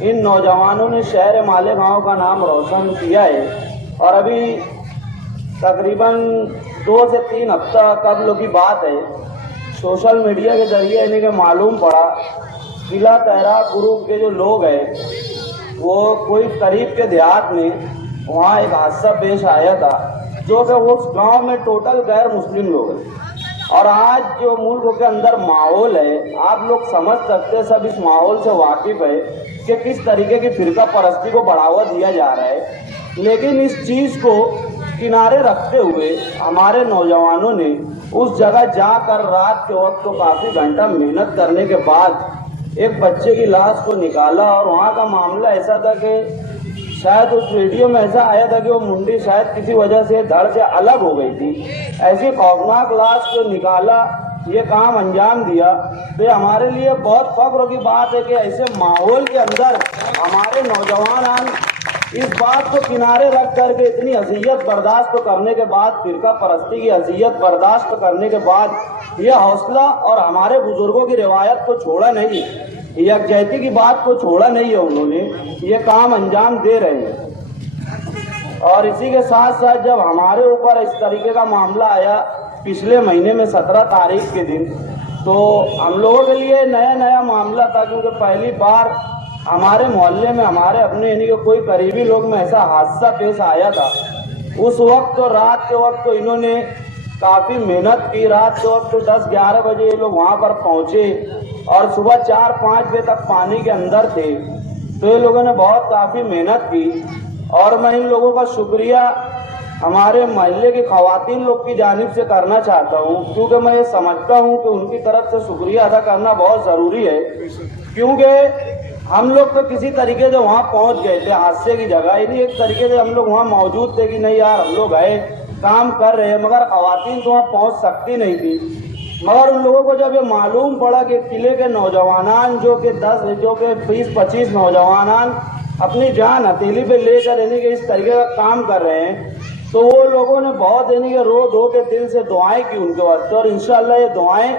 इन नौजवानों ने शहर मालेगांव का नाम रोशन किया है। और अभी तकरीबन 2 से 3 हफ्ता कबल की बात है, सोशल मीडिया के जरिए इन्हें के मालूम पड़ा किला तैराक ग्रुप के जो लोग हैं वो कोई करीब के देहात में वहाँ एक हादसा पेश आया था, जो कि उस गांव में टोटल गैर मुस्लिम लोग हैं। और आज जो मुल्क के अंदर माहौल है, आप लोग समझ सकते हैं, सब इस माहौल से वाकिफ है कि किस तरीके की फिरका परस्ती को बढ़ावा दिया जा रहा है। लेकिन इस चीज़ को किनारे रखते हुए हमारे नौजवानों ने उस जगह जाकर रात के वक्त तो काफ़ी घंटा मेहनत करने के बाद एक बच्चे की लाश को निकाला। और वहाँ का मामला ऐसा था कि शायद उस वीडियो में ऐसा आया था कि वो मुंडी शायद किसी वजह से धड़ से अलग हो गई थी। ऐसी खौफनाक लाश को निकाला, ये काम अंजाम दिया। तो ये हमारे लिए बहुत फख्र की बात है कि ऐसे माहौल के अंदर हमारे नौजवान इस बात को किनारे रख करके इतनी अज़ियत बर्दाश्त करने के बाद, फिरका परस्ती की अज़ियत बर्दाश्त करने के बाद ये हौसला और हमारे बुजुर्गों की रिवायत को छोड़ा नहीं, यकजहती की बात को छोड़ा नहीं है, उन्होंने ये काम अंजाम दे रहे हैं। और इसी के साथ साथ जब हमारे ऊपर इस तरीके का मामला आया पिछले महीने में 17 तारीख के दिन, तो हम लोगों के लिए नया मामला था, क्योंकि पहली बार हमारे मोहल्ले में हमारे अपने यानी कि कोई करीबी लोग में ऐसा हादसा पेश आया था। उस वक्त तो रात के वक्त तो इन्होंने काफ़ी मेहनत की, रात के वक्त तो 10-11 बजे ये लोग वहाँ पर पहुँचे और सुबह 4-5 बजे तक पानी के अंदर थे। तो ये लोगों ने बहुत काफ़ी मेहनत की और मैं इन लोगों का शुक्रिया हमारे मोहल्ले की ख़वातीन लोग की जानिब से करना चाहता हूँ, क्योंकि मैं ये समझता हूँ कि उनकी तरफ से शुक्रिया अदा करना बहुत ज़रूरी है। क्योंकि हम लोग तो किसी तरीके से वहाँ पहुँच गए थे हादसे की जगह, यानी एक तरीके से हम लोग वहाँ मौजूद थे कि नहीं यार हम लोग गए काम कर रहे हैं, मगर ख़वातीन तो वहाँ पहुँच सकती नहीं थी। मगर उन लोगों को जब ये मालूम पड़ा कि किले के नौजवान जो कि 20-25 नौजवान अपनी जान हथेली पे लेकर यानी कि इस तरीके का काम कर रहे हैं, तो वो लोगों ने बहुत यानी कि रो धो के दिल से दुआएं की उनके वास्ते। और इंशाअल्लाह ये दुआएं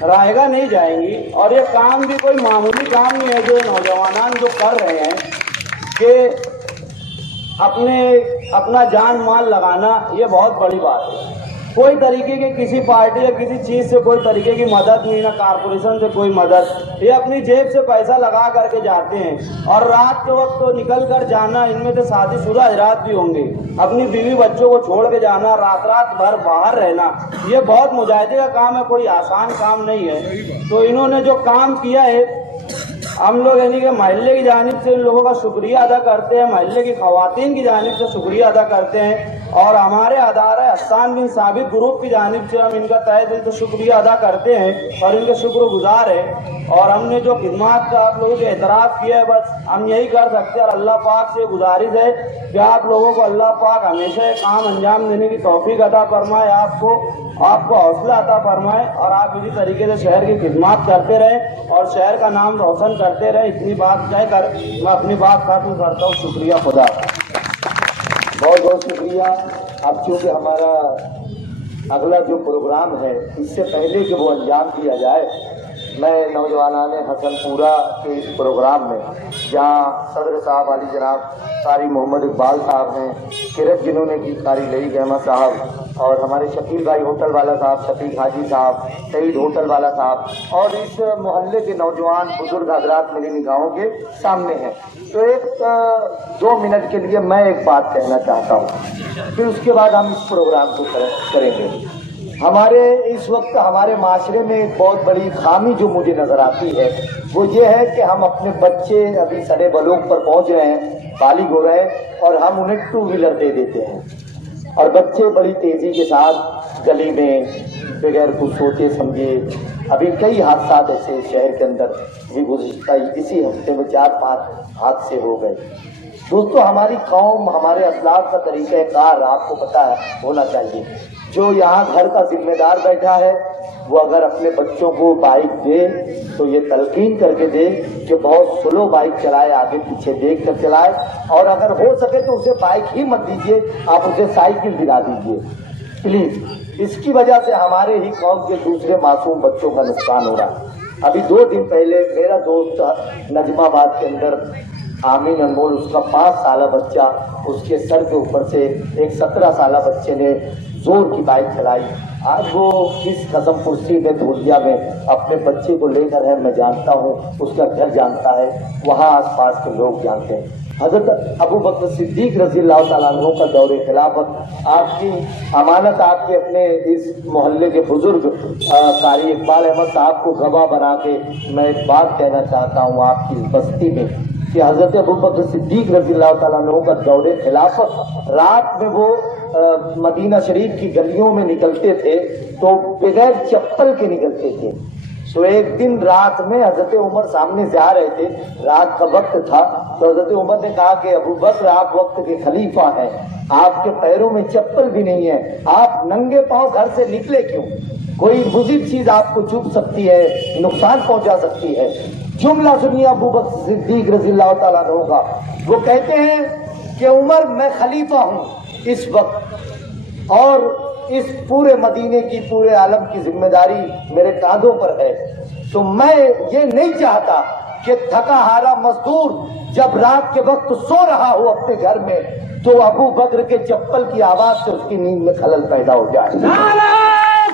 रायगा नहीं जाएंगी। और ये काम भी कोई मामूली काम नहीं है जो नौजवान जो कर रहे हैं कि अपना जान माल लगाना, ये बहुत बड़ी बात है। कोई तरीके की किसी पार्टी या किसी चीज़ से कोई तरीके की मदद नहीं, ना कारपोरेशन से कोई मदद, ये अपनी जेब से पैसा लगा करके जाते हैं। और रात के वक्त तो निकल कर जाना, इनमें तो शादीशुदा हजरात भी होंगे, अपनी बीवी बच्चों को छोड़ के जाना, रात भर बाहर रहना, ये बहुत मुजाहिदे का काम है, कोई आसान काम नहीं है। तो इन्होंने जो काम किया है, हम लोग यानी कि मोहल्ले की जानिब से इन लोगों का शुक्रिया अदा करते हैं, मोहल्ले की ख़वातीन की जानिब से शुक्रिया अदा करते हैं, और हमारे अदारा हस्सान बिन साबित ग्रुप की जानिब से हम इनका तहे दिल से शुक्रिया अदा करते हैं और इनके शुक्रगुजार हैं। और हमने जो खिदमत का आप लोगों के एतराफ़ किया है, बस हम यही कर सकते हैं। और अल्लाह पाक से गुजारिश है कि आप लोगों को अल्लाह पाक हमेशा ये काम अंजाम देने की तौफीक अता फरमाए, आपको हौसला अता फरमाए, और आप इसी तरीके से शहर की खिदमत करते रहें और शहर का नाम रोशन करते रहें। इतनी बात कहकर मैं अपनी बात खत्म करता हूँ। शुक्रिया, खुदा। बहुत बहुत शुक्रिया। अब चूँकि हमारा अगला जो प्रोग्राम है, इससे पहले कि वो अंजाम दिया जाए, میں نوجوانان حسن پورہ کے اس پروگرام میں جہاں صدر صاحب علی جناب قاری محمد اقبال صاحب ہیں، کرت جنہوں نے کی قاری لئی احمد صاحب، اور ہمارے شکیل بھائی ہوٹل والا صاحب، شفیق حاجی صاحب، سعید ہوٹل والا صاحب، اور اس محلے کے نوجوان بزرگ حضرات میری نگاہوں کے سامنے ہیں، تو ایک 2 منٹ کے لیے میں ایک بات کہنا چاہتا ہوں، پھر اس کے بعد ہم اس پروگرام کو کریں گے۔ ہمارے اس وقت ہمارے معاشرے میں ایک بہت بڑی خامی جو مجھے نظر آتی ہے وہ یہ ہے کہ ہم اپنے بچے ابھی سڑے بلوغ پر پہنچ رہے ہیں، بالغ ہو رہے ہیں، اور ہم انہیں 2 ویلر دے دیتے ہیں، اور بچے بڑی تیزی کے ساتھ گلی میں بغیر کچھ سوچے سمجھے، ابھی کئی حادثات ایسے شہر کے اندر بھی گزشتہ اسی ہفتے میں 4-5 حادثے ہو گئے۔ دوستو، ہماری قوم، ہمارے اسلاف کا طریقہ کار آپ کو پتہ ہونا چاہیے۔ جو یہاں گھر کا ذمہ دار بیٹھا ہے وہ اگر اپنے بچوں کو بائک دے تو یہ تلقین کر کے دے کہ بہت سلو بائک چلائے، آگے پیچھے دیکھ کر چلائے، اور اگر ہو سکے تو اسے بائک ہی مت دیجیے، آپ اسے سائیکل دلا دیجیے پلیز۔ اس کی وجہ سے ہمارے ہی قوم کے دوسرے معصوم بچوں کا نقصان ہو رہا ہے۔ ابھی 2 دن پہلے میرا دوست نجم آباد کے اندر آمین انمول، اس کا 5 سالہ بچہ، اس کے سر کے اوپر سے ایک 17 سالہ بچے نے زور کی بائک چلائی۔ آج وہ کس قسم پرسی میں دھولیا میں اپنے بچے کو لے کر ہے، میں جانتا ہوں، اس کا گھر جانتا ہے، وہاں آس پاس کے لوگ جانتے ہیں۔ حضرت ابو بکر صدیق رضی اللہ تعالیٰ عنہ کا دور خلافت، آپ کی امانت، آپ کے اپنے اس محلے کے بزرگ قاری اقبال احمد صاحب کو گواہ بنا کے میں ایک بات کہنا چاہتا ہوں آپ کی بستی میں کہ حضرت ابو بکر صدیق رضی اللہ تعالیٰ عنہ کا دور خلافت، رات میں وہ مدینہ شریف کی گلیوں میں نکلتے تھے تو بغیر چپل کے نکلتے تھے۔ تو ایک دن رات میں حضرت عمر سامنے سے آ رہے تھے، رات کا وقت تھا، تو حضرت عمر نے کہا کہ ابو بکر آپ وقت کے خلیفہ ہیں، آپ کے پیروں میں چپل بھی نہیں ہے، آپ ننگے پاؤں گھر سے نکلے کیوں؟ کوئی مضر چیز آپ کو چبھ سکتی ہے، نقصان پہنچا سکتی ہے۔ جملہ سنیے ابو بکر صدیق رضی اللہ تعالیٰ عنہ کا، وہ کہتے ہیں کہ عمر میں خلیفہ ہوں اس وقت، اور اس پورے مدینے کی، پورے عالم کی ذمہ داری میرے کاندھوں پر ہے، تو میں یہ نہیں چاہتا کہ تھکا ہارا مزدور جب رات کے وقت سو رہا ہو اپنے گھر میں تو ابو بکر کے چپل کی آواز سے اس کی نیند میں خلل پیدا ہو جائے۔ نعرہ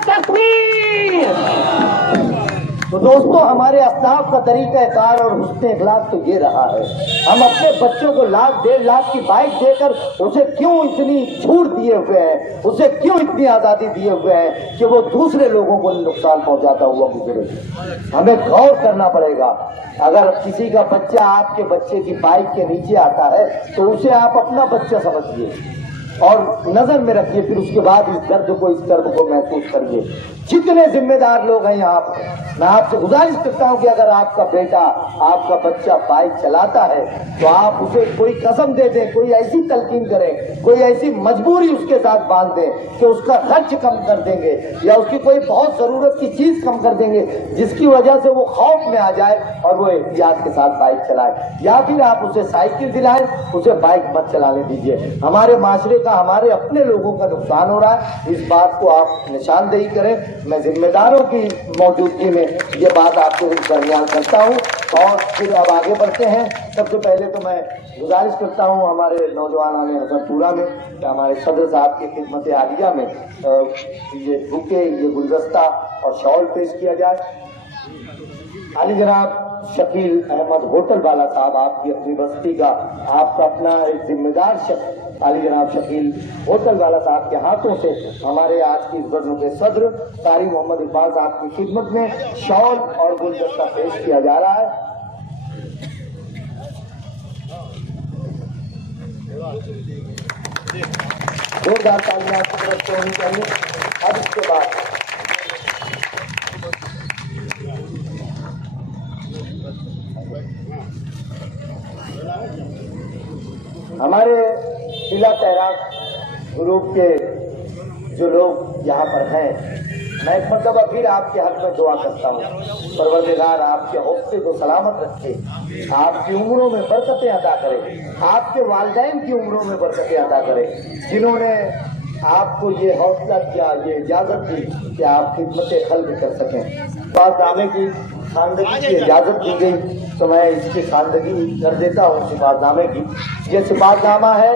تکبیر! تو دوستو، ہمارے اسلاف کا طریقہ کار اور حسن اخلاق تو یہ رہا ہے، ہم اپنے بچوں کو 1,00,000-1,50,000 کی بائک دے کر اسے کیوں اتنی چھوٹ دیے ہوئے ہیں، اسے کیوں اتنی آزادی دیے ہوئے ہیں کہ وہ دوسرے لوگوں کو نقصان پہنچاتا ہوا گزرے؟ ہمیں غور کرنا پڑے گا۔ اگر کسی کا بچہ آپ کے بچے کی بائک کے نیچے آتا ہے تو اسے آپ اپنا بچہ سمجھیے اور نظر میں رکھیے، پھر اس کے بعد اس درد کو، اس درد کو محسوس کریے۔ جتنے ذمہ دار لوگ ہیں یہاں پر، میں آپ سے گزارش کرتا ہوں کہ اگر آپ کا بیٹا، آپ کا بچہ بائک چلاتا ہے تو آپ اسے کوئی قسم دے دیں، کوئی ایسی تلقین کریں، کوئی ایسی مجبوری اس کے ساتھ باندھ دیں کہ اس کا خرچ کم کر دیں گے یا اس کی کوئی بہت ضرورت کی چیز کم کر دیں گے جس کی وجہ سے وہ خوف میں آ جائے اور وہ احتیاط کے ساتھ بائک چلائے، یا پھر آپ اسے سائیکل دلائیں، اسے بائک مت چلانے دیجیے۔ ہمارے معاشرے کا، ہمارے اپنے لوگوں کا نقصان ہو رہا ہے، اس بات کو آپ نشاندہی کریں۔ میں ذمہ داروں کی موجودگی میں یہ بات آپ کے درمیان کرتا ہوں، اور پھر اب آگے بڑھتے ہیں۔ سب سے پہلے تو میں گزارش کرتا ہوں ہمارے نوجوانان حسن پورہ میں کہ ہمارے صدر صاحب کی خدمت عالیہ میں یہ بکے، یہ گلدستہ اور شال پیش کیا جائے۔ علی جناب شکیل احمد ہوٹل والا صاحب، آپ کی اپنی بستی کا، آپ کا اپنا ایک ذمہ دار شخص علی جناب شکیل ہوٹل والا صاحب کے ہاتھوں سے ہمارے آج کی اس بزم کے صدر قاری محمد اقبال صاحب کی خدمت میں شال اور گلدستہ پیش کیا جا رہا ہے۔ زوردار تالیاں آپ کی طرف سے ہونی چاہیے۔ اب اس کے بعد ہمارے ضلع تحراک گروپ کے جو لوگ یہاں پر ہیں، میں ایک مرتبہ پھر آپ کے حق میں دعا کرتا ہوں، پروردگار آپ کے حوصلے کو سلامت رکھے، آپ کی عمروں میں برکتیں عطا کرے، آپ کے والدین کی عمروں میں برکتیں عطا کرے، جنہوں نے آپ کو یہ حوصلہ دیا، یہ اجازت دی کہ آپ خدمت خلق کر سکیں۔ بات نامے کی خواندگی کی اجازت دی گئی تو میں اس کی خواندگی کر دیتا ہوں صفات نامے کی. یہ صفات نامہ ہے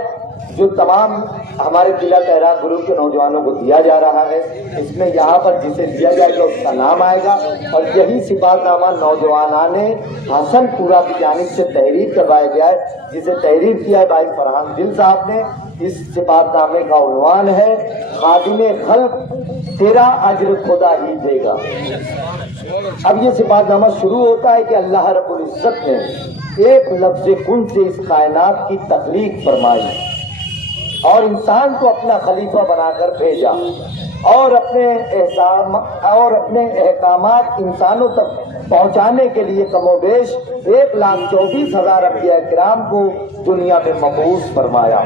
جو تمام ہمارے ضلع تہران گروپ کے نوجوانوں کو دیا جا رہا ہے. اس میں یہاں پر جسے دیا جائے گا اس کا نام آئے گا اور یہی صفات نامہ نوجوانان حسن پورا کی جانب سے تحریر کروایا گیا ہے, جسے تحریر کیا ہے بھائی فرحان دل صاحب نے. اس صفات نامے کا عنوان ہے خادم خلق تیرا اجر خدا ہی دے گا. اب یہ صفات نامہ شروع ہوتا ہے کہ اللہ رب العزت نے ایک لفظ کن سے اس کائنات کی تخلیق فرمائی اور انسان کو اپنا خلیفہ بنا کر بھیجا اور اپنے احکامات انسانوں تک پہنچانے کے لیے کم و بیش 1,24,000 انبیاء کرام کو دنیا میں مبعوث فرمایا.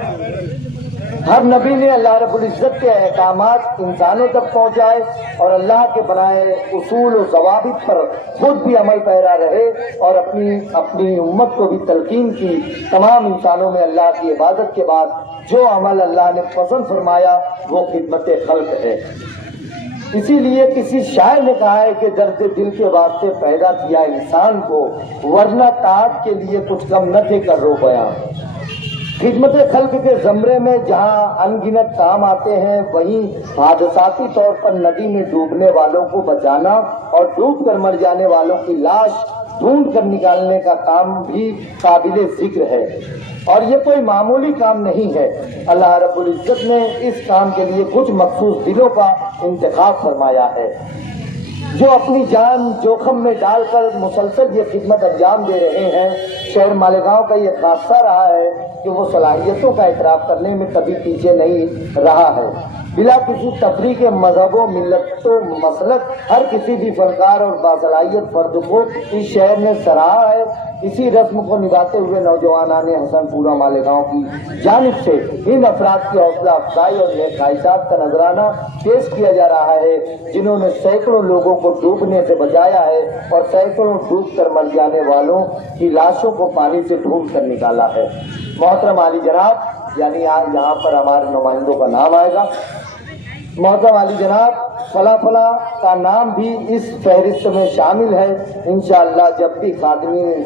ہر نبی نے اللہ رب العزت کے احکامات انسانوں تک پہنچائے اور اللہ کے بنائے اصول و ضوابط پر خود بھی عمل پیرا رہے اور اپنی امت کو بھی تلقین کی. تمام انسانوں میں اللہ کی عبادت کے بعد جو عمل اللہ نے پسند فرمایا وہ خدمت خلق ہے. اسی لیے کسی شاعر نے کہا ہے کہ درد دل کے واسطے پیدا کیا انسان کو, ورنہ طاعت کے لیے کچھ کم نہ تھے کر رو بیان. خدمت خلق کے زمرے میں جہاں ان گنت کام آتے ہیں وہیں حادثاتی طور پر ندی میں ڈوبنے والوں کو بچانا اور ڈوب کر مر جانے والوں کی لاش ڈھونڈ کر نکالنے کا کام بھی قابل ذکر ہے. اور یہ کوئی معمولی کام نہیں ہے. اللہ رب العزت نے اس کام کے لیے کچھ مخصوص دلوں کا انتخاب فرمایا ہے جو اپنی جان جوخم میں ڈال کر مسلسل یہ خدمت انجام دے رہے ہیں. شہر مالیگاؤں کا یہ خاصہ رہا ہے کہ وہ صلاحیتوں کا اعتراف کرنے میں کبھی پیچھے نہیں رہا ہے. بلا کسی تفریق مذہب و ملت و مسلک ہر کسی بھی فنکار اور باصلاحیت فرد کو اس شہر نے سراہا ہے. اسی رسم کو نبھاتے ہوئے نوجوانان حسن پورہ مالیگاؤں کی جانب سے ان افراد کی حوصلہ افزائی اور نیک خواہشات کا نذرانہ پیش کیا جا رہا ہے جنہوں نے سینکڑوں لوگوں کو ڈوبنے سے بچایا ہے اور سینکڑوں ڈوب کر مر جانے والوں کی لاشوں کو پانی سے ڈھونڈ کر نکالا ہے. محترم عالی جناب, یعنی آج یہاں پر ہمارے نمائندوں کا نام آئے گا. محترم عالی جناب, فلاں فلاں کا نام بھی اس فہرست میں شامل ہے. انشاءاللہ جب بھی خادمین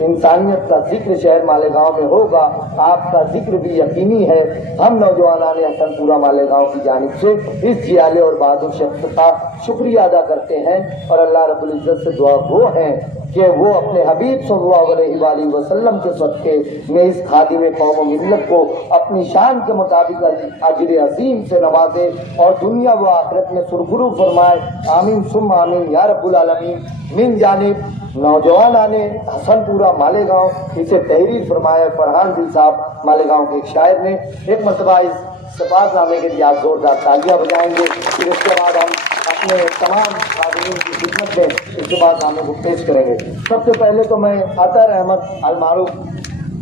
انسانیت کا ذکر شہر مالیگاؤں میں ہوگا آپ کا ذکر بھی یقینی ہے. ہم نوجوانان حسن پورہ مالیگاؤں کی جانب سے اس جیالے اور بہادر شخص کا شکریہ ادا کرتے ہیں اور اللہ رب العزت سے دعا وہ ہیں کہ وہ اپنے حبیب صلی اللہ علیہ وآلہ وسلم کے صدقے میں اس خادم قوم و ملت کو اپنی شان کے مطابق اجر عظیم سے نوازے اور دنیا و آخرت میں سرخرو فرمائے. آمین ثم آمین یا رب العالمین. من جانب نوجوانان حسن پورہ مالیگاؤں اسے تحریر فرمایا فرحان دل صاحب مالیگاؤں کے ایک شاعر نے. ایک مرتبہ اس صفات نامے کے لیے آپ زوردار تالیاں بجائیں گے. پھر اس کے بعد ہم اپنے تمام خادمین کی خدمت میں اس صفات نامے کو پیش کریں گے. سب سے پہلے تو میں اطہر احمد المعروف,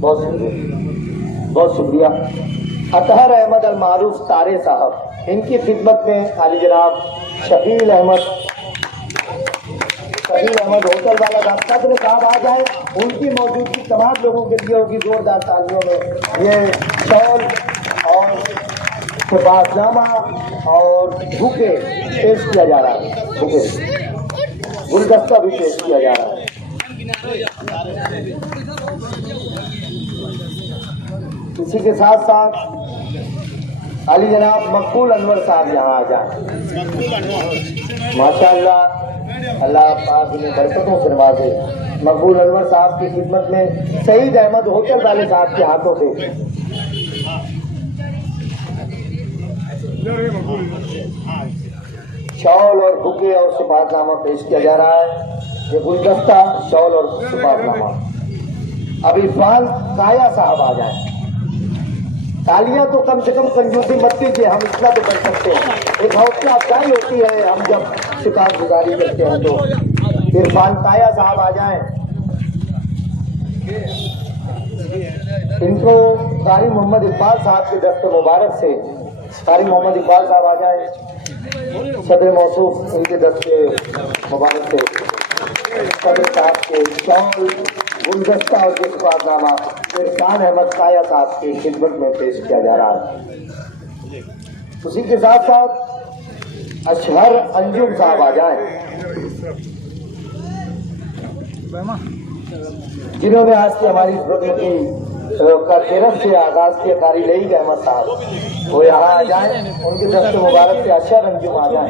بہت شکریہ, اطہر احمد المعروف تارے صاحب, ان کی خدمت میں علی جناب شکیل احمد ہوٹل والا صدر صاحب آ جائے. ان کی موجودگی تمام لوگوں کے لیے ہوگی زوردار تالیوں میں. یہ شال اور صفات نامہ اور بھوکے پیش کیا جا رہا ہے, بھوکے گلدستہ بھی پیش کیا جا رہا ہے. اسی کے ساتھ ساتھ علی جناب مقبول انور صاحب یہاں آ جائیں. ماشاءاللہ اللہ پاک انہیں برکتوں سے نوازے. مقبول انور صاحب کی خدمت میں سعید احمد ہوٹل والے صاحب کے ہاتھوں سے شال اور بھوکے اور صفات نامہ پیش کیا جا رہا ہے. یہ گلدستہ, شال اور صفات نامہ. اب عرفان کایا صاحب آ جائیں. تالیاں تو کم سے کم کنجوسی مت کیجیے, ہم اتنا تو کر سکتے ہیں. ایک حوصلہ افزائی ہوتی ہے ہم جب شکایت گزاری کرتے ہیں. تو عرفان کایا صاحب آ جائیں. ان کو قاری محمد اقبال صاحب کے دست مبارک سے, قاری محمد اقبال صاحب آ جائیں. صدر موصوف ان کے دست مبارک سے صدر صاحب کے شال, گلدستہ اور صفات نامہ عرفان احمد کایا صاحب کی خدمت میں پیش کیا جا رہا ہے. اسی کے ساتھ ساتھ اشہر انجم صاحب آ جائیں. जिन्होंने आज की हमारी ग्रुप की का तरफ से आगाज किया कारी लई अहमद साहब, वो यहाँ आ जाए, उनके दस्त मुबारक से अच्छा रंजुम आ जाए।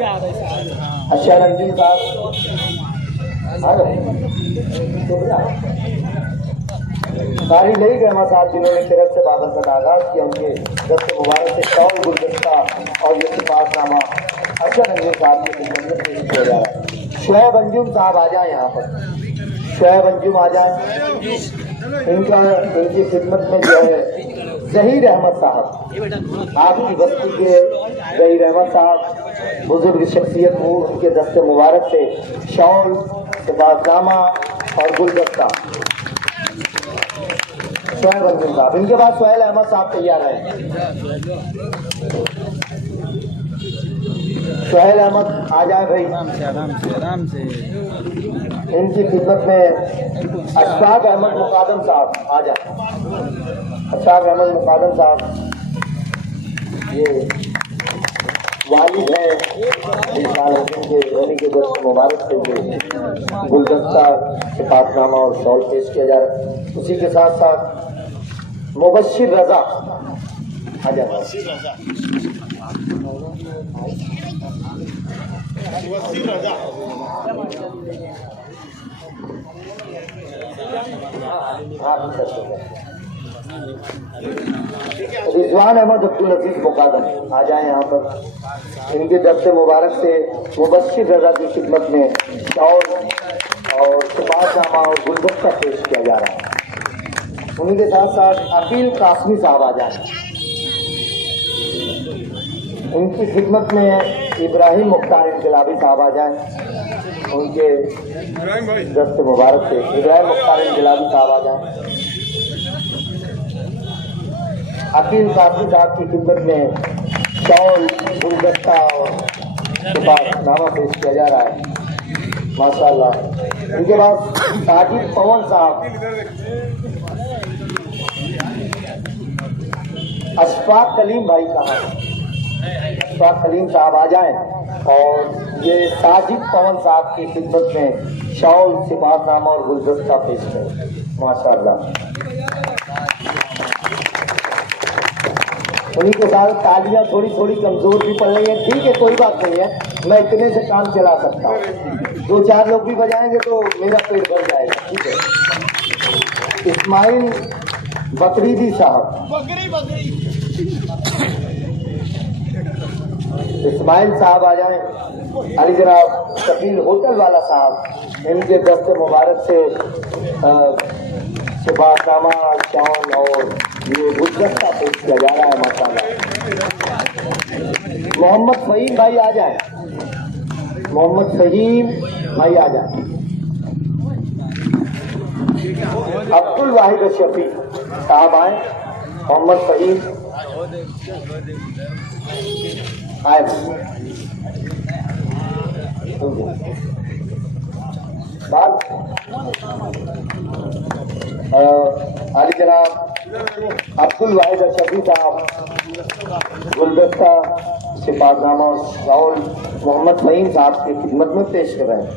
अच्छा रंजुम साहब कारी लई अहमद साहब जिन्होंने तरफ से बाबर का आगाज किया, उनके दस्त मुबारक से शौल गुलदस्ता और ये सिफातनामा अच्छा रंजुम साहब की खिदमत में पेश किया जा रहा है। शोएब अंजुम साहब आ जाए यहाँ पर, शोएब अंजुम आ जाए। इनकी खिदमत में जो है जहीर अहमद साहब, आपकी बस्ती के जहीर अहमद साहब बुजुर्ग शख्सियत हूँ, उनके दस्ते मुबारक से शॉल, सिफातनामा और गुलदस्ता शोएब अंजुम साहब। इनके बाद सोहेल अहमद साहब तैयार है। सोहेल अहमद आ जाए भाई, आराम से इनकी खिदमत में अशफाक अहमद मुकादम साहब आ जाए। अशफाक अहमद मुकादम साहब ये वालिद है के धोनी के दस्त मुबारक से ये गुलदस्ता, सिफातनामा और शॉल पेश किया जा रहा है। उसी के साथ साथ मुबश्शिर रजा आ जाए। रिजवान अहमद अब्दुल अजीज मुकादम आ जाए यहाँ पर, इनके दफ्ते मुबारक से मुबश्शिर रजा की खिदमत में शॉल और सिफातनामा और गुलदस्ता पेश किया जा रहा है। उन्हीं के साथ साथ अकील कासमी साहब आ जाए, उनकी खिदमत में इब्राहिम मुख्तार इनकलाबी साहब आ जाए। उनके दस्त मुबारक से इब्राहिम मुख्तार इनकलाबी साहब आ जाए। अकील कासमी साहब की खिदमत में शॉल, गुलदस्ता और सिफातनामा पेश किया जा रहा है। माशाअल्लाह। इनके बाद साजिद पवन साहब, अशफाक कलीम भाई साहब, अशफाक कलीम साहब आ जाएं और ये साजिद पवन साहब की खिदमत में शॉल, सिफातनामा और गुलदस्ता पेश करें। माशाअल्लाह। उन्हीं के साथ तालियां थोड़ी थोड़ी कमजोर भी पड़ रही है, ठीक है कोई बात नहीं है, मैं इतने से काम चला सकता हूँ। दो चार लोग भी बजाएंगे तो मेरा पेट भर जाएगा, ठीक है। इस्माइल बकरीदी साहब, इस्माइल साहब आ जाएं। अली जनाब शकील होटल वाला साहब, इनके दस्ते मुबारक से सिफातनामा, शॉल और ये गुलदस्ता पेश किया जा रहा है। माशाअल्लाह। मोहम्मद फहीम भाई आ जाए, मोहम्मद फहीम भाई आ जाए। अब्दुल वाहिद शफी साहब आए। मोहम्मद फहीम आए। अली जनाब अब्दुल वाहिद शफी साहब गुलदस्ता, सिफातनामा और शॉल मोहम्मद फहीम साहब की खिदमत में पेश कर रहे हैं।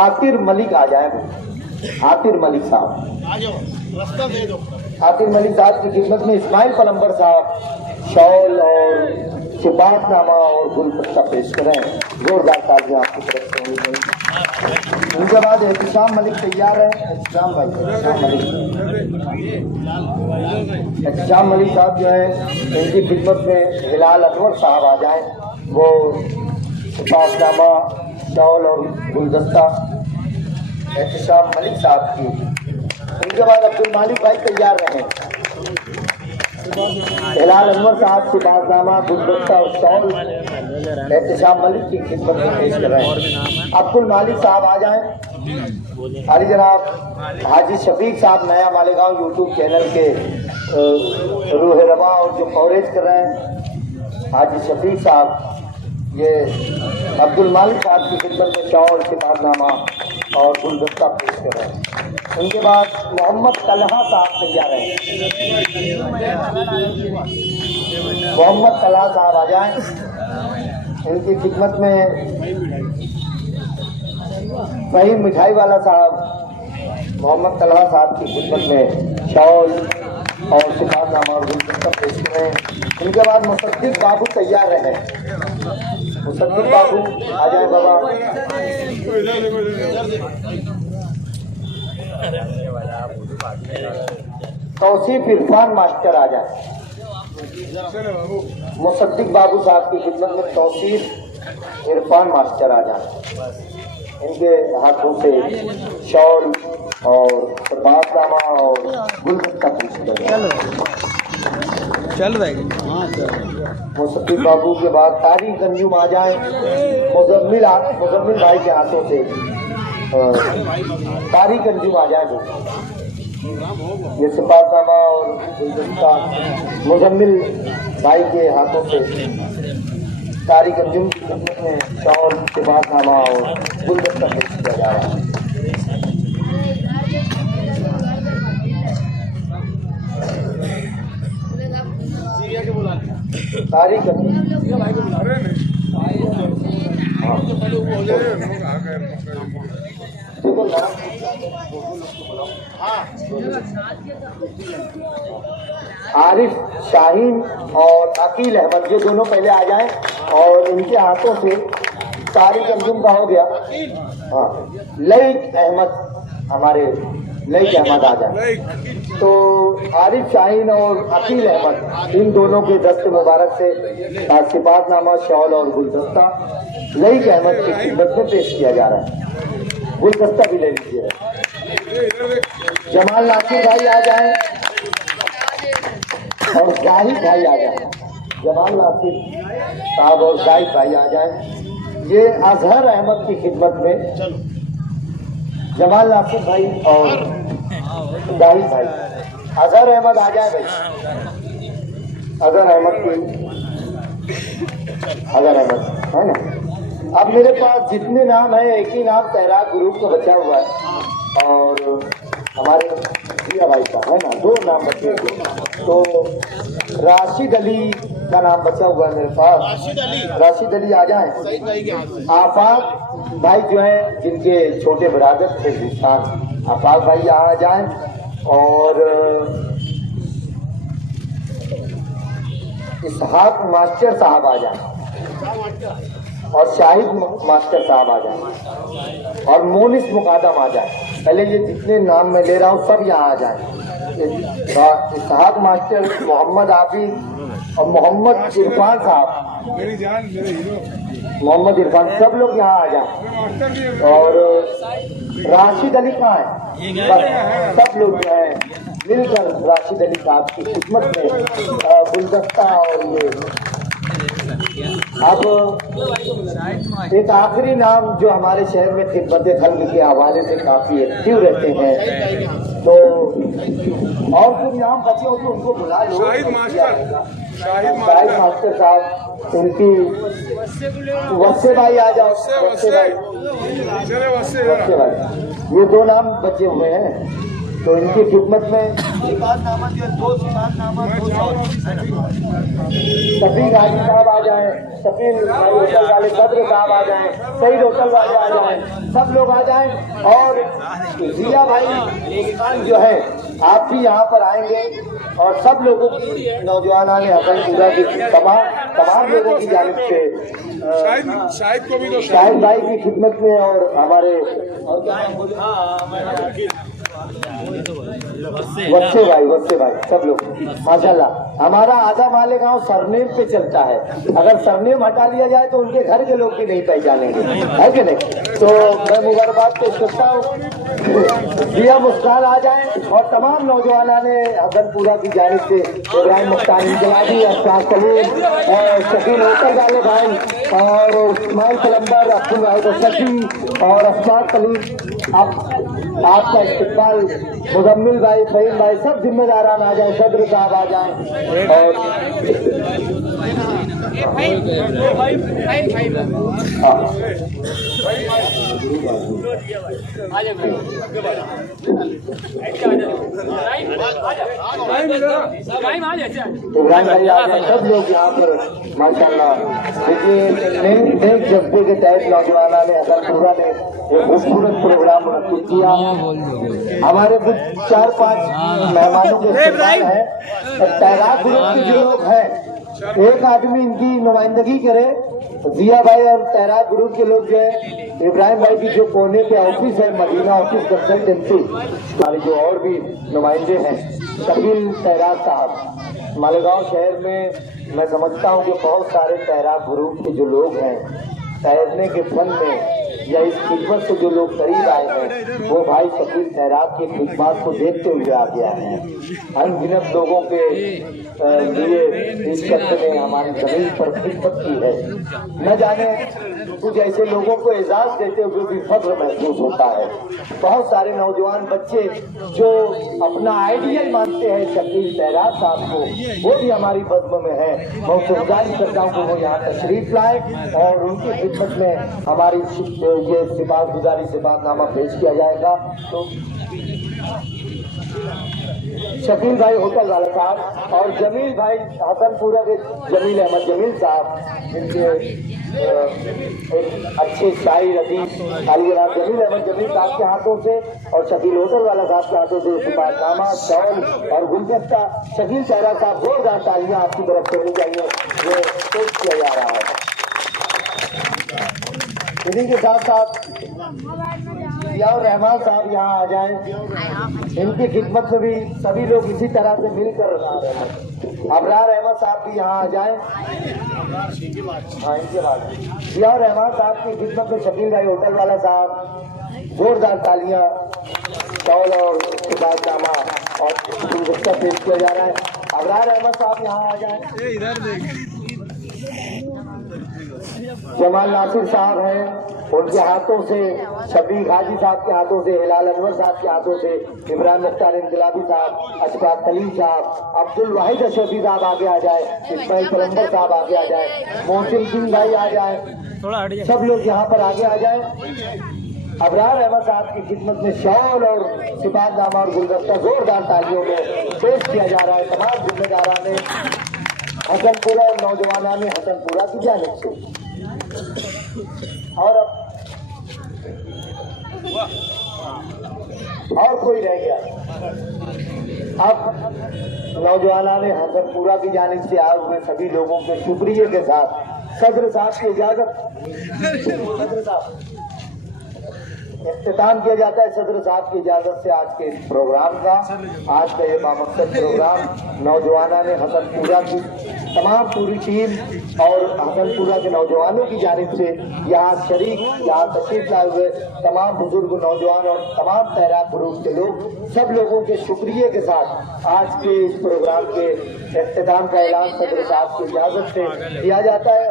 आतिर मलिक आ जाए। आतिर मलिक साहब, आतिर मलिक साहब की खिदमत में इस्माइल पलम्बर साहब शॉल और सिफातनामा और गुलदस्ता पेश कर रहे हैं। जोरदार तालियां आपकी तरफ से होनी चाहिए। उनके बाद एहतिशाम मलिक तैयार है। एहतिशाम भाई, एहतिशाम मलिक साहब जो है इनकी खिदमत में हिलाल अनवर साहब आ जाए। वो सिफातनामा, शॉल और गुलदस्ता एहतिशाम मलिक साहब की। उनके बाद अब्दुल मालिक भाई तैयार रहे। हिलाल अनवर साहब सिफातनामा, गुलदस्ता और शॉल एहतिशाम मलिक की खिदमत में पेश कर रहे हैं। अब्दुल मालिक साहब आ जाएं। अली जनाब हाजी शफीक साहब नया मालेगांव यूट्यूब चैनल के रूह रवा और जो कवरेज कर रहे हैं, हाजी शफीक साहब ये अब्दुल मालिक साहब की खिदमत में शॉल, सिफातनामा और गुलदस्ता पेश कर रहे हैं। उनके बाद मोहम्मद तलहा साहब तैयार हैं। मोहम्मद तलहा साहब आ जाएं। इनकी खिदमत में फहीम मिठाई वाला साहब मोहम्मद तलहा साहब की खिदमत में शॉल और सिफारनामा और गुलदस्ता पेश करें। इनके बाद मुसद्दिक बाबू तैयार रहे। मुसद्दिक बाबू आ जाए बाबा। तौसीफ इरफान मास्टर आ जाए। मुसद्दिक बाबू साहब की खिदमत में तौसीफ इरफान मास्टर आ जाए। इनके हाथों से शॉल और प्रभातनामा और गुलदस्ता पेश करें। चल रहे मुसद्दिक बाबू के बाद तारिक अंजुम आ जाए। मुजम्मिल भाई के हाथों से तारिक अंजुम आ जाए। ये सिफारनामा और गुलदस्ता मुजम्मिल भाई के हाथों से तारिक अंजुम की खिदमत में शॉल सिफारनामा और गुलदस्ता पेश किया जा रहा है। तारिक आरिफ शाहीन और अकील अहमद, ये दोनों पहले आ जाएं और इनके हाथों से तारिक अंजुम का हो गया। हाँ, लईक अहमद, हमारे लईक अहमद आ जाए। तो आरिफ शाहीन और अकील अहमद, इन दोनों के दस्त मुबारक से सिफारनामा, शॉल और गुलदस्ता लईक अहमद की खिदमत में पेश किया जा रहा है। गुलदस्ता भी ले लीजिए। जमाल नासिर भाई आ जाए और जाहिद भाई आ जाए। जमाल नासिर साहब और जाहिद भाई आ जाए। ये अजहर अहमद की खिदमत में जमाल नासिर भाई और जाहिद भाई। अजहर अहमद आ जाए भाई। अजहर अहमद है ना। अब मेरे पास जितने नाम है, एक ही नाम तैराक ग्रुप का बचा हुआ है और हमारे जिया भाई का है ना, 2 नाम बचे हुए। तो राशिद अली का नाम बचा हुआ है मेरे पास। राशिद अली आ जाए। आफाक भाई जो है, जिनके छोटे बरादर थे जिसान, आफाक भाई आ जाए। और इसहाक मास्टर साहब आ जाए और शाहिद मास्टर साहब आ जाए और मोनिस मुकादम आ जाए। पहले ये जितने नाम मैं ले रहा हूँ सब यहाँ आ जाए। इसहाक मास्टर, मोहम्मद आबिद और मोहम्मद इरफान साहब, मोहम्मद इरफान, सब लोग यहाँ आ जाए। और राशिद अली कहाँ है? सब लोग जो है मिलकर राशिद अली साहब की खिदमत में गुलदस्ता। और ये अब एक आखिरी नाम जो हमारे शहर में खिदमत खल्क के हवाले से काफी एक्टिव रहते हैं, तो और कुछ नाम बचे हो तो उनको बुला लो। शाहिद मास्टर साहब, उनकी वस्से भाई आ जाओ। वस्से भाई, ये 2 नाम बचे हुए हैं, तो इनकी खिदमत में शफीक हाजी साहब आ जाए, शफीक होटल वाले सदर साहब आ जाए, सईद होटल वाले आ जाए, सब लोग आ जाएं। और जिया भाई जो है, आप भी यहाँ पर आएंगे और सब लोगों की, नौजवान ने हसनपुरा की तमाम लोगों की जानिब से शाहिद को भी, तो शाहिद भाई की खिदमत में और हमारे वस्से भाई सब लोग माशाल्लाह। हमारा आधा मालेगांव सरनेम पे चलता है। अगर सरनेम हटा लिया जाए तो उनके घर के लोग भी नहीं पहचानेंगे, है कि नहीं? तो मैं मुबारकबाद पेश करता हूँ। जिया मुस्कान आ जाए और तमाम नौजवान ने हसनपुरा की जानिब से इब्राहिम मुख्तार इंकलाबी, अफसार सलीम और शकील होटल वाले भाई और इस्माइल पलम्बर, अब्दुल वाहिद सची और अफसार सलीम, आपका इस्तेमाल मुजम्मिल भाई, फहीम भाई, सब जिम्मेदारान आ जाए। सदर साहब आ जाए और इब्राहिम भाई आ जाए। सब लोग यहाँ पर माशाल्लाह देखिए, नेक जज्बे के तहत नौजवान ने हसनपुरा ने एक खूबसूरत प्रोग्राम प्रस्तुत किया। हमारे कुछ 4-5 मेहमानों के इस्तेमाल है। तैराक ग्रुप के जो लोग हैं, एक आदमी इनकी नुमाइंदगी करे। जिया भाई और तैराक ग्रुप के लोग जो है, इब्राहिम भाई की जो कोने के ऑफिस है, मदीना ऑफिस कंसल्टेंसी, हमारे जो और भी नुमाइंदे हैं, शकील तैराक साहब। मालेगांव शहर में मैं समझता हूँ कि बहुत सारे तैराक ग्रुप के जो लोग हैं, तैरने के फन में या इस खिदमत से जो लोग करीब आए हैं, वो भाई शकील तैराक की खिदमत को देखते हुए आ गया है। अनगिनत लोगों के लिए इस शख्स ने हमारी जमीन पर खिदमत की है। न जाने कुछ ऐसे लोगों को एजाज देते हुए भी फख्र महसूस होता है। बहुत सारे नौजवान बच्चे जो अपना आइडियल मानते हैं शकील तैराक साहब को, वो भी हमारी बज़्म में है। मैं उनसे गुजारिश करता हूँ कि वो यहाँ तशरीफ लाए और उनकी खिदमत में हमारी ये सिफारिशगुजारी सिफातनामा पेश किया जाएगा। तो शकील भाई होटल वाला साहब और जमील भाई हसनपुरा के जमील अहमद जमील साहब, जिनके एक अच्छे शायर अदीब जमील अहमद जमील साहब के हाथों से और शकील होटल वाला साहब के हाथों से सिफातनामा, शॉल और गुलदस्ता शकील तैराक साहब जोरदार तालियां आपकी तरफ से होनी चाहिए, वो पेश किया जा रहा है। इन्हीं के साथ साथ जियाउर रहमान साहब यहाँ आ जाएं। इनकी खिदमत में भी सभी लोग इसी तरह से मिलकर अबरार अहमद साहब भी यहाँ आ जाएं। हाँ, इनके बाद जियाउर रहमान साहब की खिदमत में शकील भाई होटल वाला साहब, जोरदार तालियां, शॉल और सिफातनामा और गुलदस्ता पेश किया जा रहा है। अबरार अहमद साहब यहाँ आ जाएं। जमाल नासिर साहब हैं, उनके हाथों से शबीर गाजी साहब के हाथों से, हिलाल अनवर साहब के हाथों से, इब्राहिम मुख्तार इंकलाबी साहब, अशफाक खलील साहब, अब्दुल वाहिद अशरफी साहब आगे आ जाए, इस्माइल कलंदर साहब आगे आ जाए, मोहसिन सिंह भाई आ जाए, सब लोग यहाँ पर आगे आ जाए। अबरार अहमद साहब की खिदमत में शॉल और सिफातनामा और गुलदस्ता जोरदार तालियों में पेश किया जा रहा है। तमाम जिम्मेदारान ने हसनपुरा और नौजवाना में हसनपुरा की जानिब से। और अब और कोई रह गया? अब नौजवाना ने हसनपुरा की जानिब से आए हुए सभी लोगों के शुक्रिया के साथ सदर साहब की इजाजत, सदर साहब इख्तिताम किया जाता है सदर साहब की इजाजत से आज के इस प्रोग्राम का। आज का ये बामकसद प्रोग्राम नौजवाना ने हसनपुरा की तमाम पूरी टीम और हसनपुरा के नौजवानों की जानिब से यहाँ शरीक, यहाँ तशरीफ लाए हुए तमाम बुजुर्ग नौजवान और तमाम तैराक ग्रुप के लोग, सब लोगों के शुक्रिया के साथ आज के इस प्रोग्राम के इख्तिताम का ऐलान सदर साहब की इजाजत से किया जाता है।